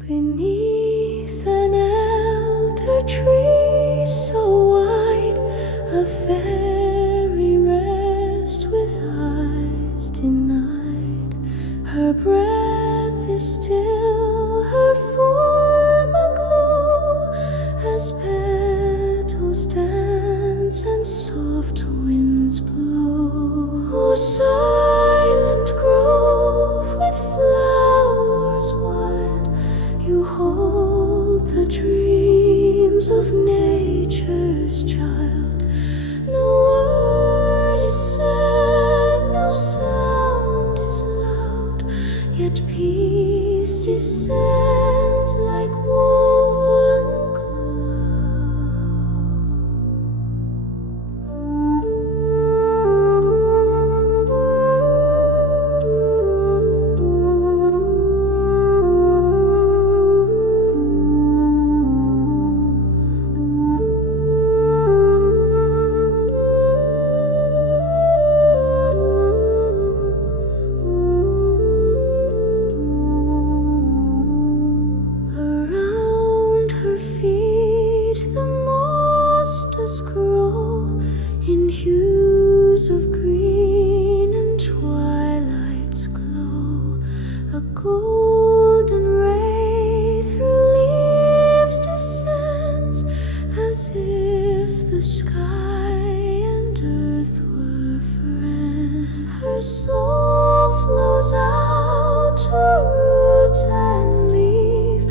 Beneath an elder tree so wide, a fairy rests with eyes denied. Her breath is still, her form aglow, as petals dance and soft winds blow. O silent grove with flowers wild, you hold the dreams of nature's child. No word is said, no sound is loud, yet peace descends like woven around her feet the moss does grow in hues of green, and twilight's glow. A golden ray through leaves descends, as if the sky and earth were friends. Her soul flows out to root and leaf,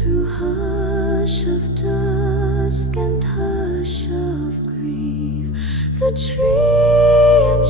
through hush of dusk and hush of grief. The tree and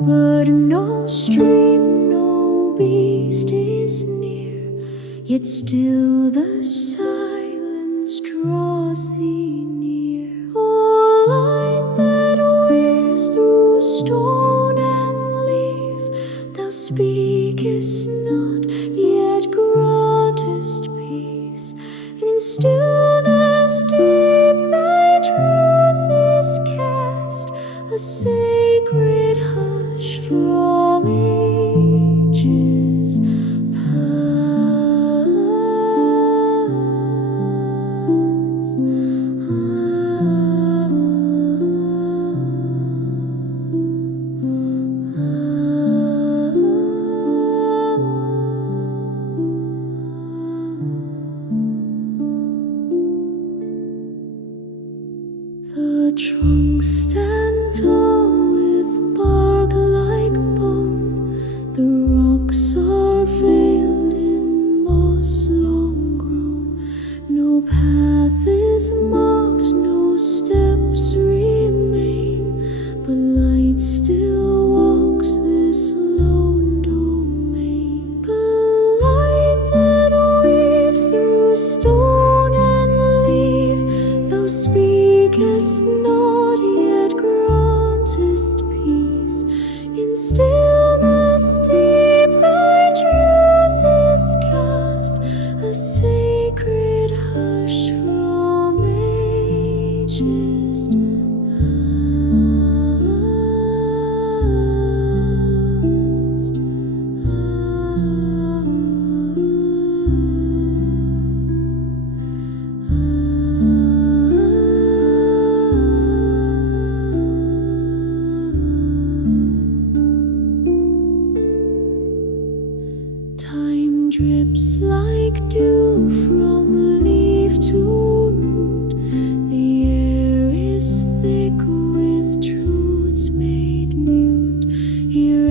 bird, no stream, no beast is near, yet still the silence draws thee near. O light that weaves through stone and leaf, thou speakest not, yet grantest peace. In stillness deep thy truth is cast, a sacred hush from ages The trunks stand tall with bark like bone, the rocks are veiled in moss long grown. No path is marked, no steps remain, but light still walks this lone domain. But light that weaves through stone and leaf, thou speakest not, yet grantest peace. In stillness deep thy truth is cast, a sacred hush from ages Time drips like dew from leaf to root. The air is thick with truths made mute. Here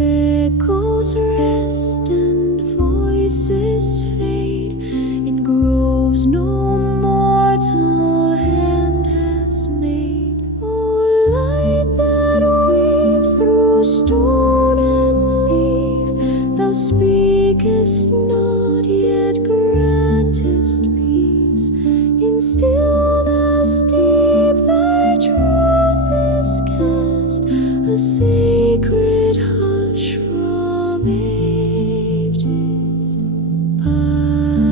echoes rest and voices fade. In groves no mortal hand has made. O light that weaves through stone and leaf, thou speakest not, yet grantest peace. In stillness deep thy truth is cast, a sacred hush from ages past.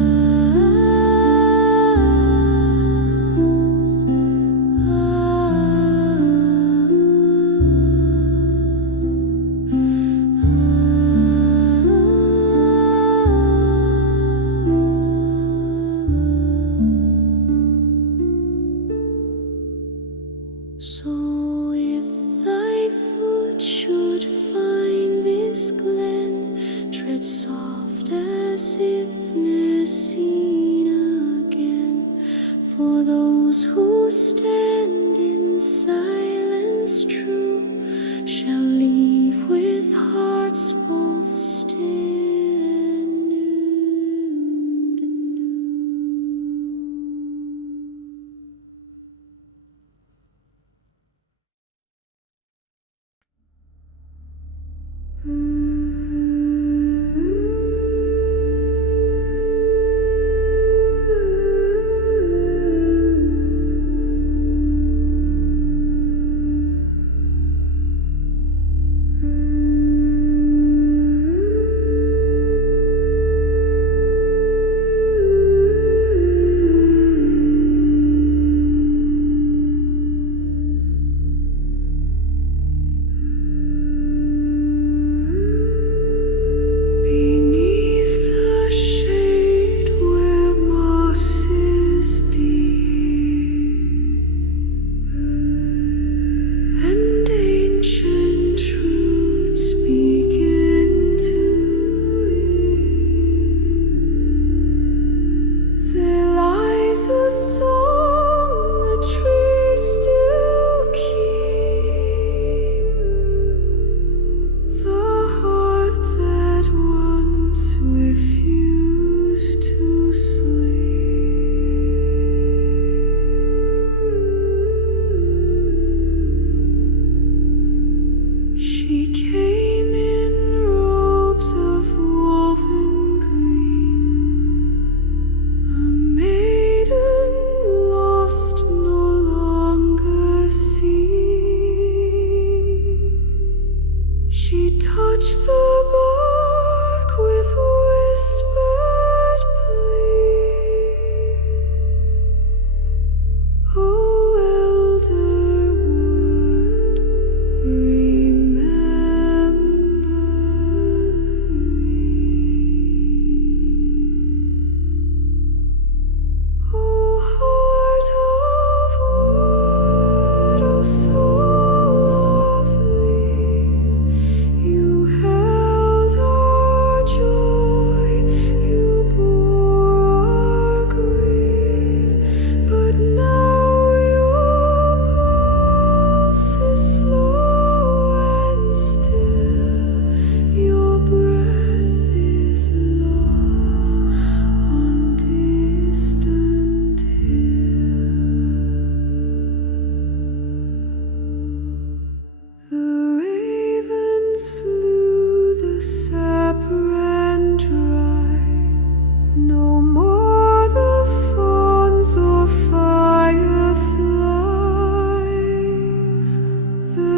So if thy foot should find this glen, tread soft as if ne'er seen again. For those who stand in silence true shall leave with hearts both still and new.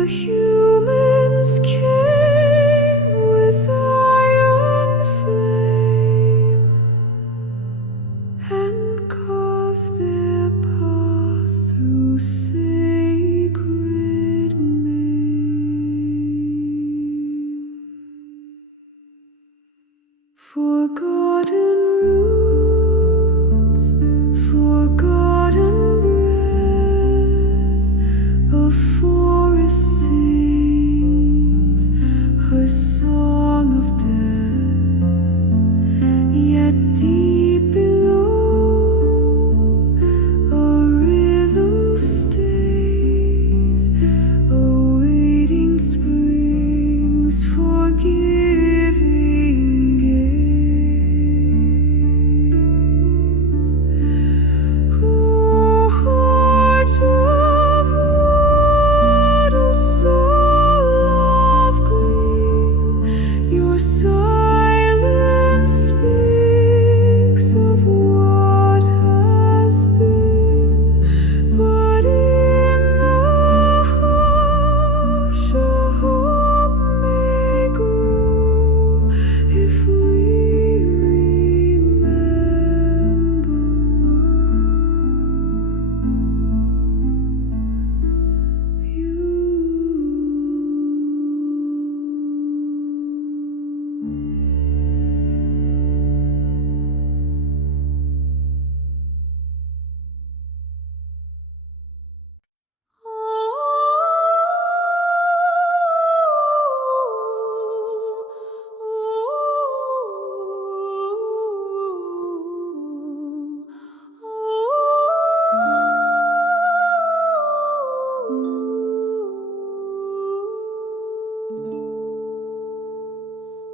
humans came with iron flame and carved their path through sacred main. Forgotten roots, forgotten breath, a forest sings her song of death, yet deep below a rhythm stays, awaiting spring's forgiving gaze. Oh, heart of wood, oh, soul of green, your silence speaks of what has been, but in the hush a hope may grow if we remember you.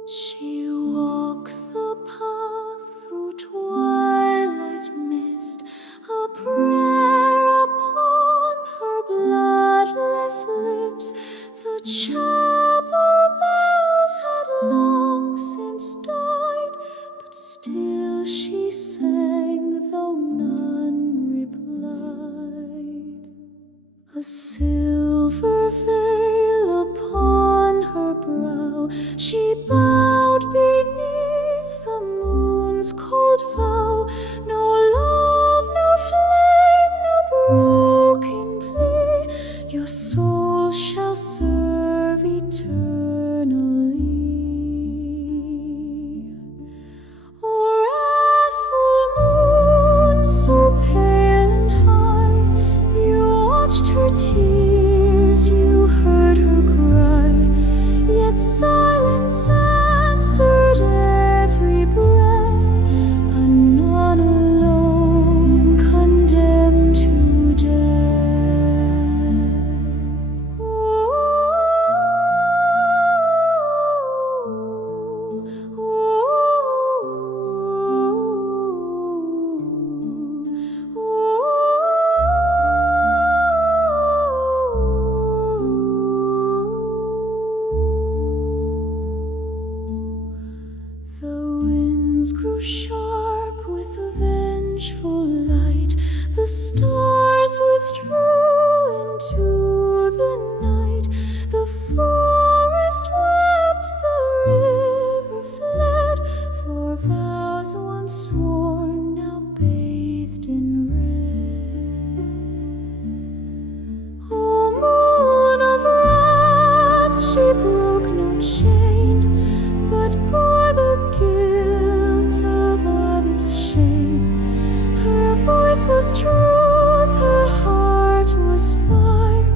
She walked the path through twilight mist, a prayer upon her bloodless lips. The chapel bells had long since died, but still she sang, though none replied. A silver veil upon her brow, she bowed beneath the moon's cold vow. No love, no flame, no broken plea, your soul shall serve eternally. O wrathful moon, so pale and high, you watched her tears, you heard her cry, yet silence answered every breath, a nun alone condemned to death. The winds grew sharp with a vengeful light, the stars withdrew into the night, the forest wept, the river fled, for vows once sworn now bathed in red. O moon of wrath, she broke no chain, but bore the guilt of others' shame. Her voice was truth, her heart was fire,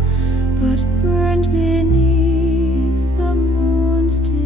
but burned beneath the moon's desire.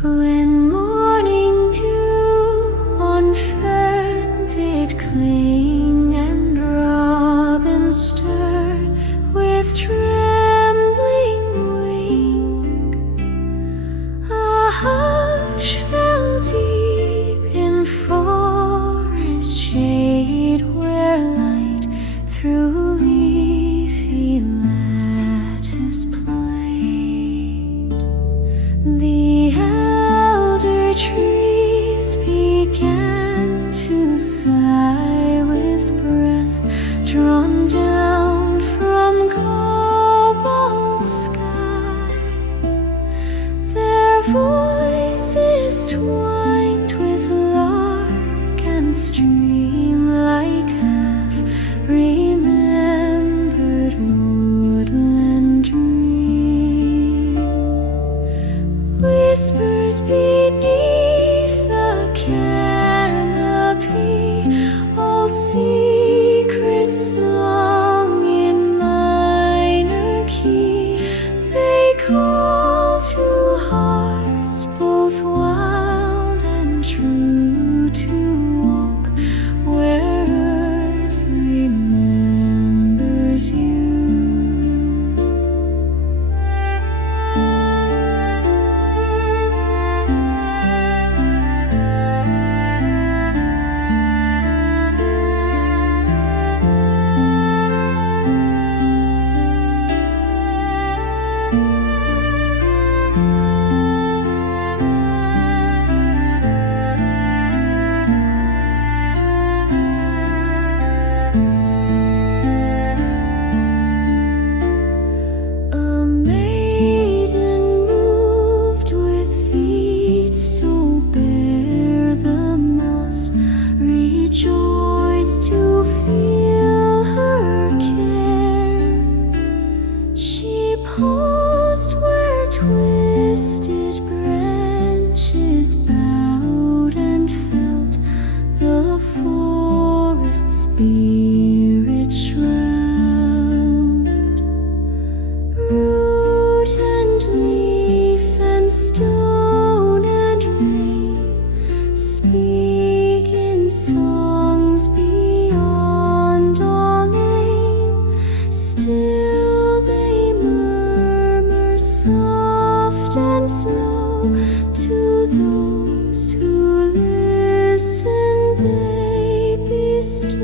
When morning dew on fern did cling, and robin stirred with trembling wing, a hush fell deep in forest shade, where light through leafy lattice played. The elder trees began to sigh with breath drawn down from cobalt sky. Their voices twined with lark and stream, like half remembered woodland dream. Whispers beneath the canopy, old secret song in minor key. They call to hearts both wild and true, to walk where earth remembers you. A maiden moved with feet so bare, the moss rejoiced to feel her care. She paused where twisted branches bowed, and felt the forest spirit shroud. Root and leaf and stone and rain speak in songs beyond all name. Still they murmur soft and slow to those who listen. They bestow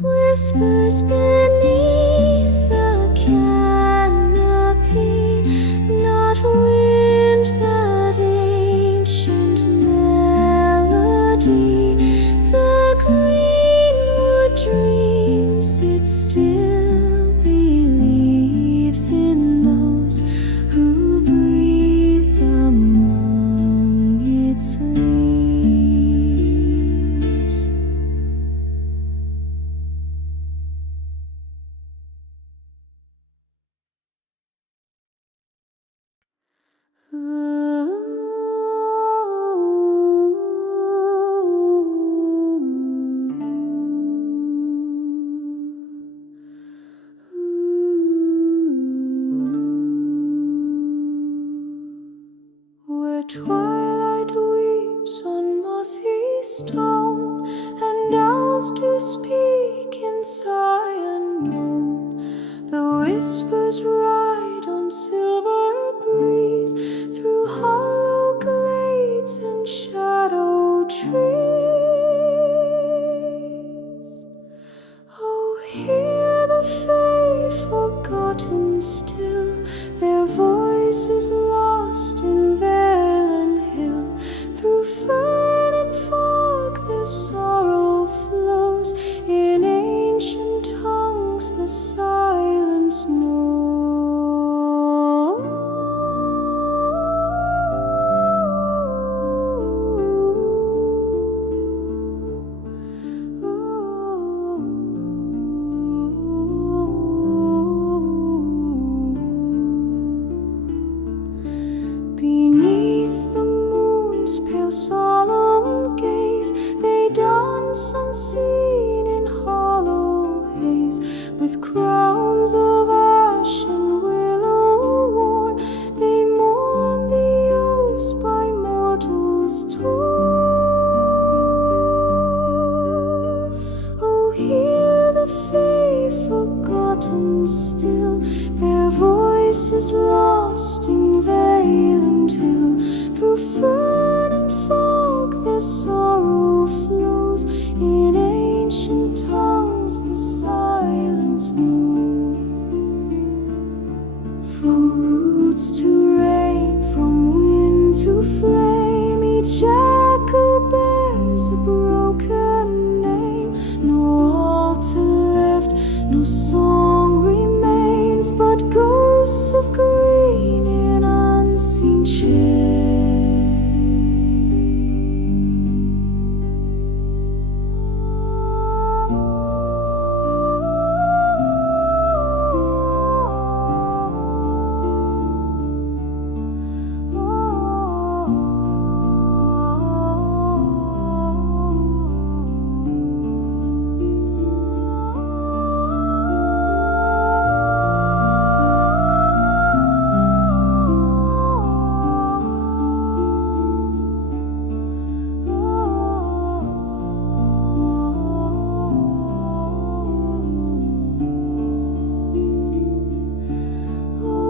whispers beneath the canopy, not wind but ancient melody. The greenwood dreams, it still believes in those who breathe among its leaves. Where twilight weeps on mossy stone, and owls do speak in sigh and moan, the whispers ride on silver breeze through hollow glades and shadow trees. Oh, hear the fae forgotten still, their voices lost in vale and voice is lost in vale and hill. Through fern and fog their sorrow flows. In ancient tongues the silence knows. From roots to rain, from wind to flame, each echo bears a broken name. No altar left, no song remains, but ghosts of green in unseen shade.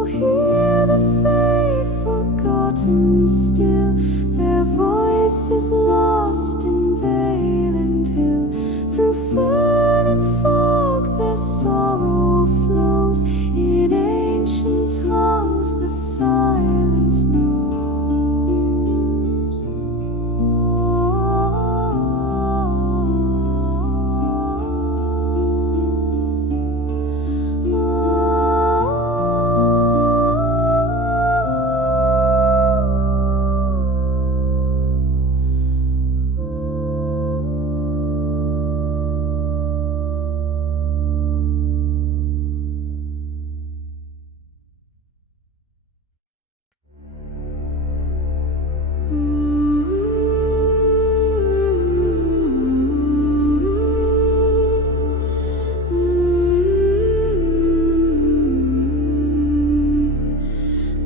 Hear the faithful forgotten still, their voices lost in vale and hill. Through fern and fog their sorrow flows. In ancient tongues the silence knows.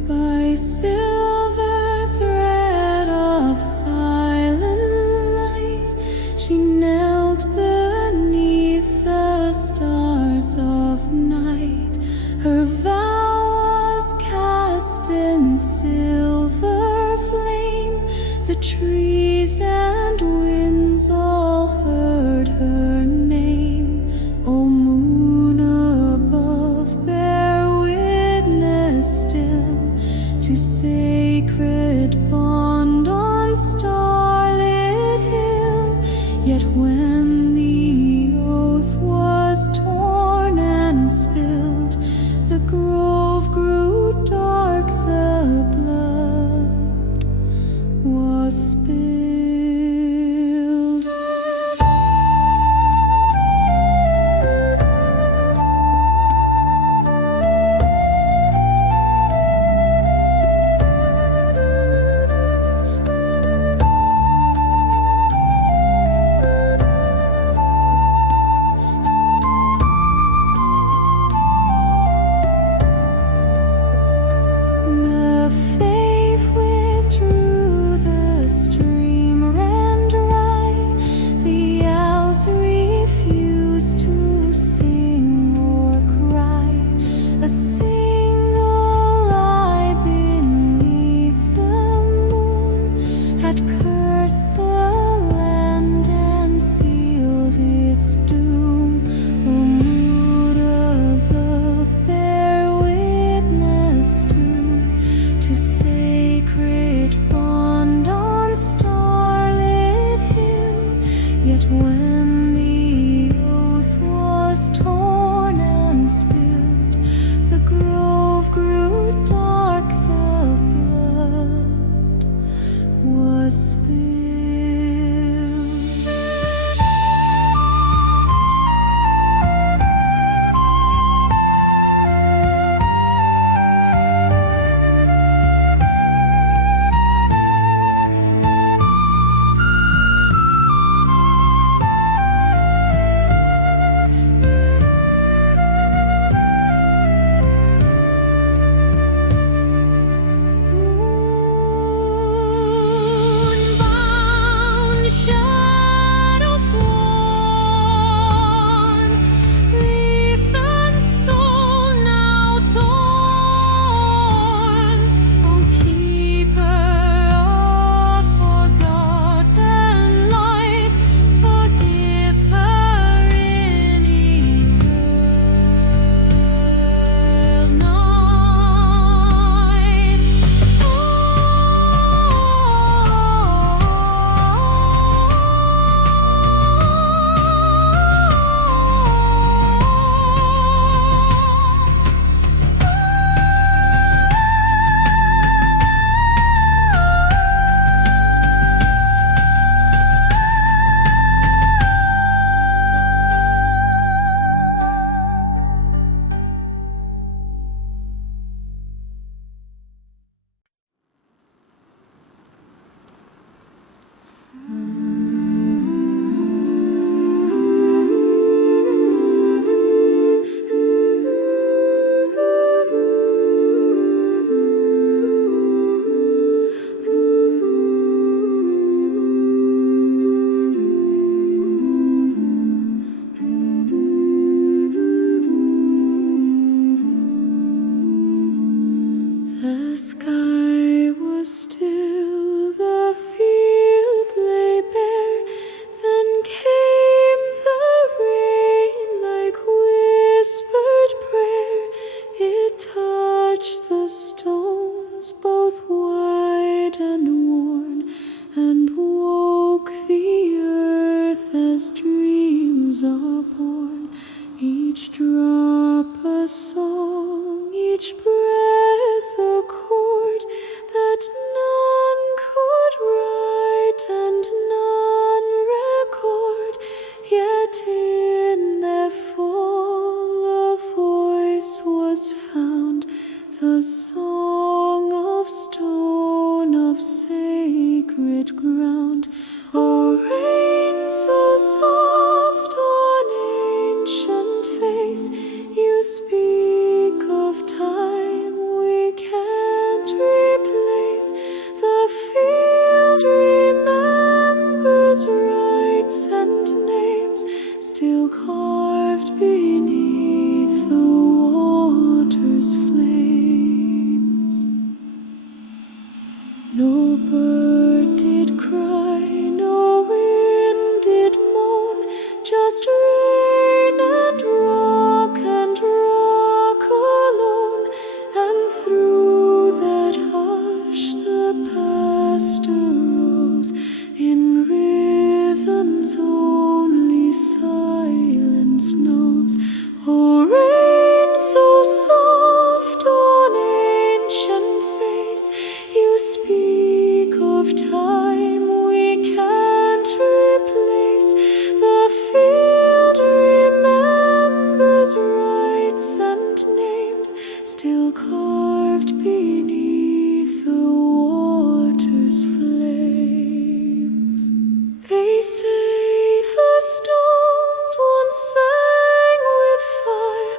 By silver thread of silent light, she knelt beneath the stars of night. Her vow was cast in silver flame. The trees and winds all heard her name. O moon above, bear witness still to sacred bond on starlit hill. Yet when the oath was torn and spilled, the grove grew dark, the blood was spilled. sky was still, the field lay bare. Then came the rain like whispered prayer. It touched the stones, both white and worn, and woke the earth as dreams are born. Each drop a song, each breath a chord that none could write and none record. Yet in their fall a voice was found, the song of stone, of sacred ground. O rain so soft on ancient face, you speak of time we can't replace. The field remembers rights and names, still carved beneath the water's flames. No bird did cry, no wind did moan, just rain and rock alone. And through that hush the past arose, in rhythms only silence knows. O rain so soft on ancient face, you speak of time we can't replace. The field remembers rights and names, still carved beneath the water's flames. They say the stones once sang with fire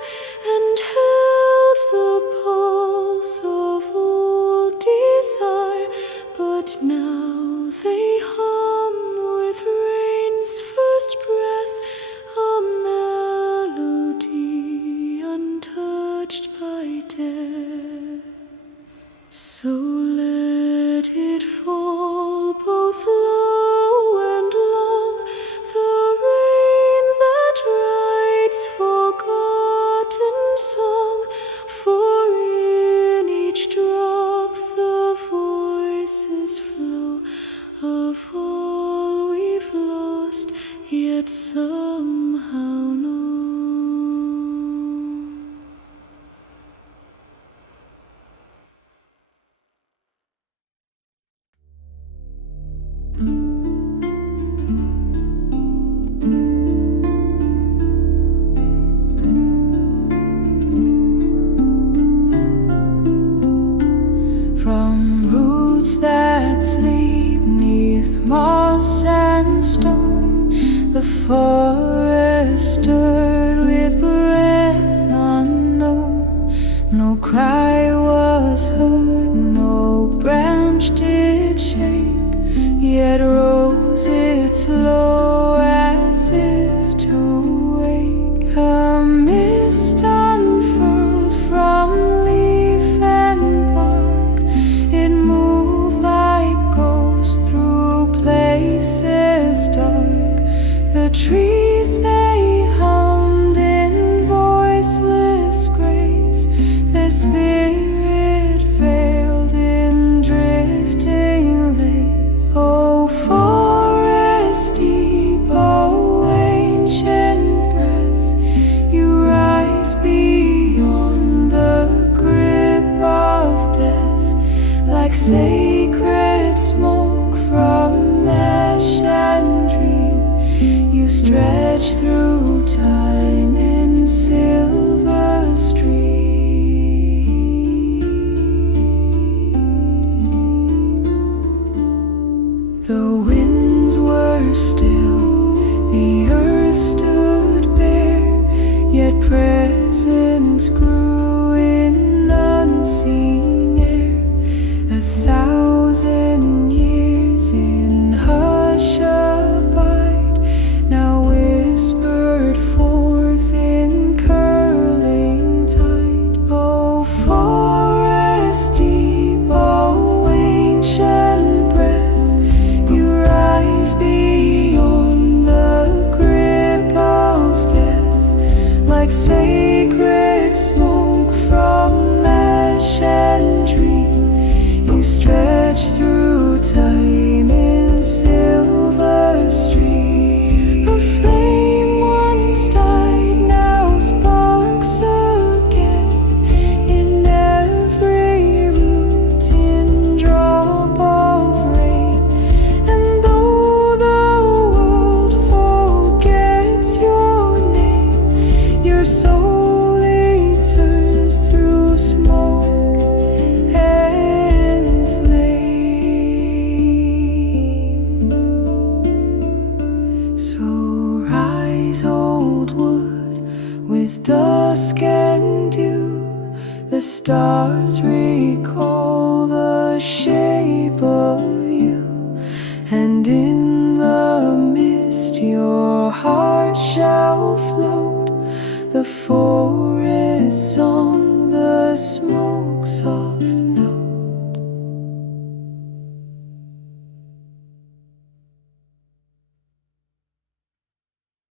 and held the pulse of old desire, but now they hum with rain's first breath, a melody untouched by death. So let it fall both low and long, the rain that writes forgotten song. For in each drop the voices flow of all we've lost, yet somehow know. From roots that sleep neath moss and stone, the forest stirred with breath unknown. No cry was heard, no branch did shake, yet rose its low as if to wake. A mist unfurled from leaf and bark, it moved like ghosts through places dark. The trees they hummed in voiceless grace, their spirit veiled in drifting lace. O forest deep, O ancient breath, you rise beyond the grip of death, like sacred smoke from ash and dream. You stretch through time in silver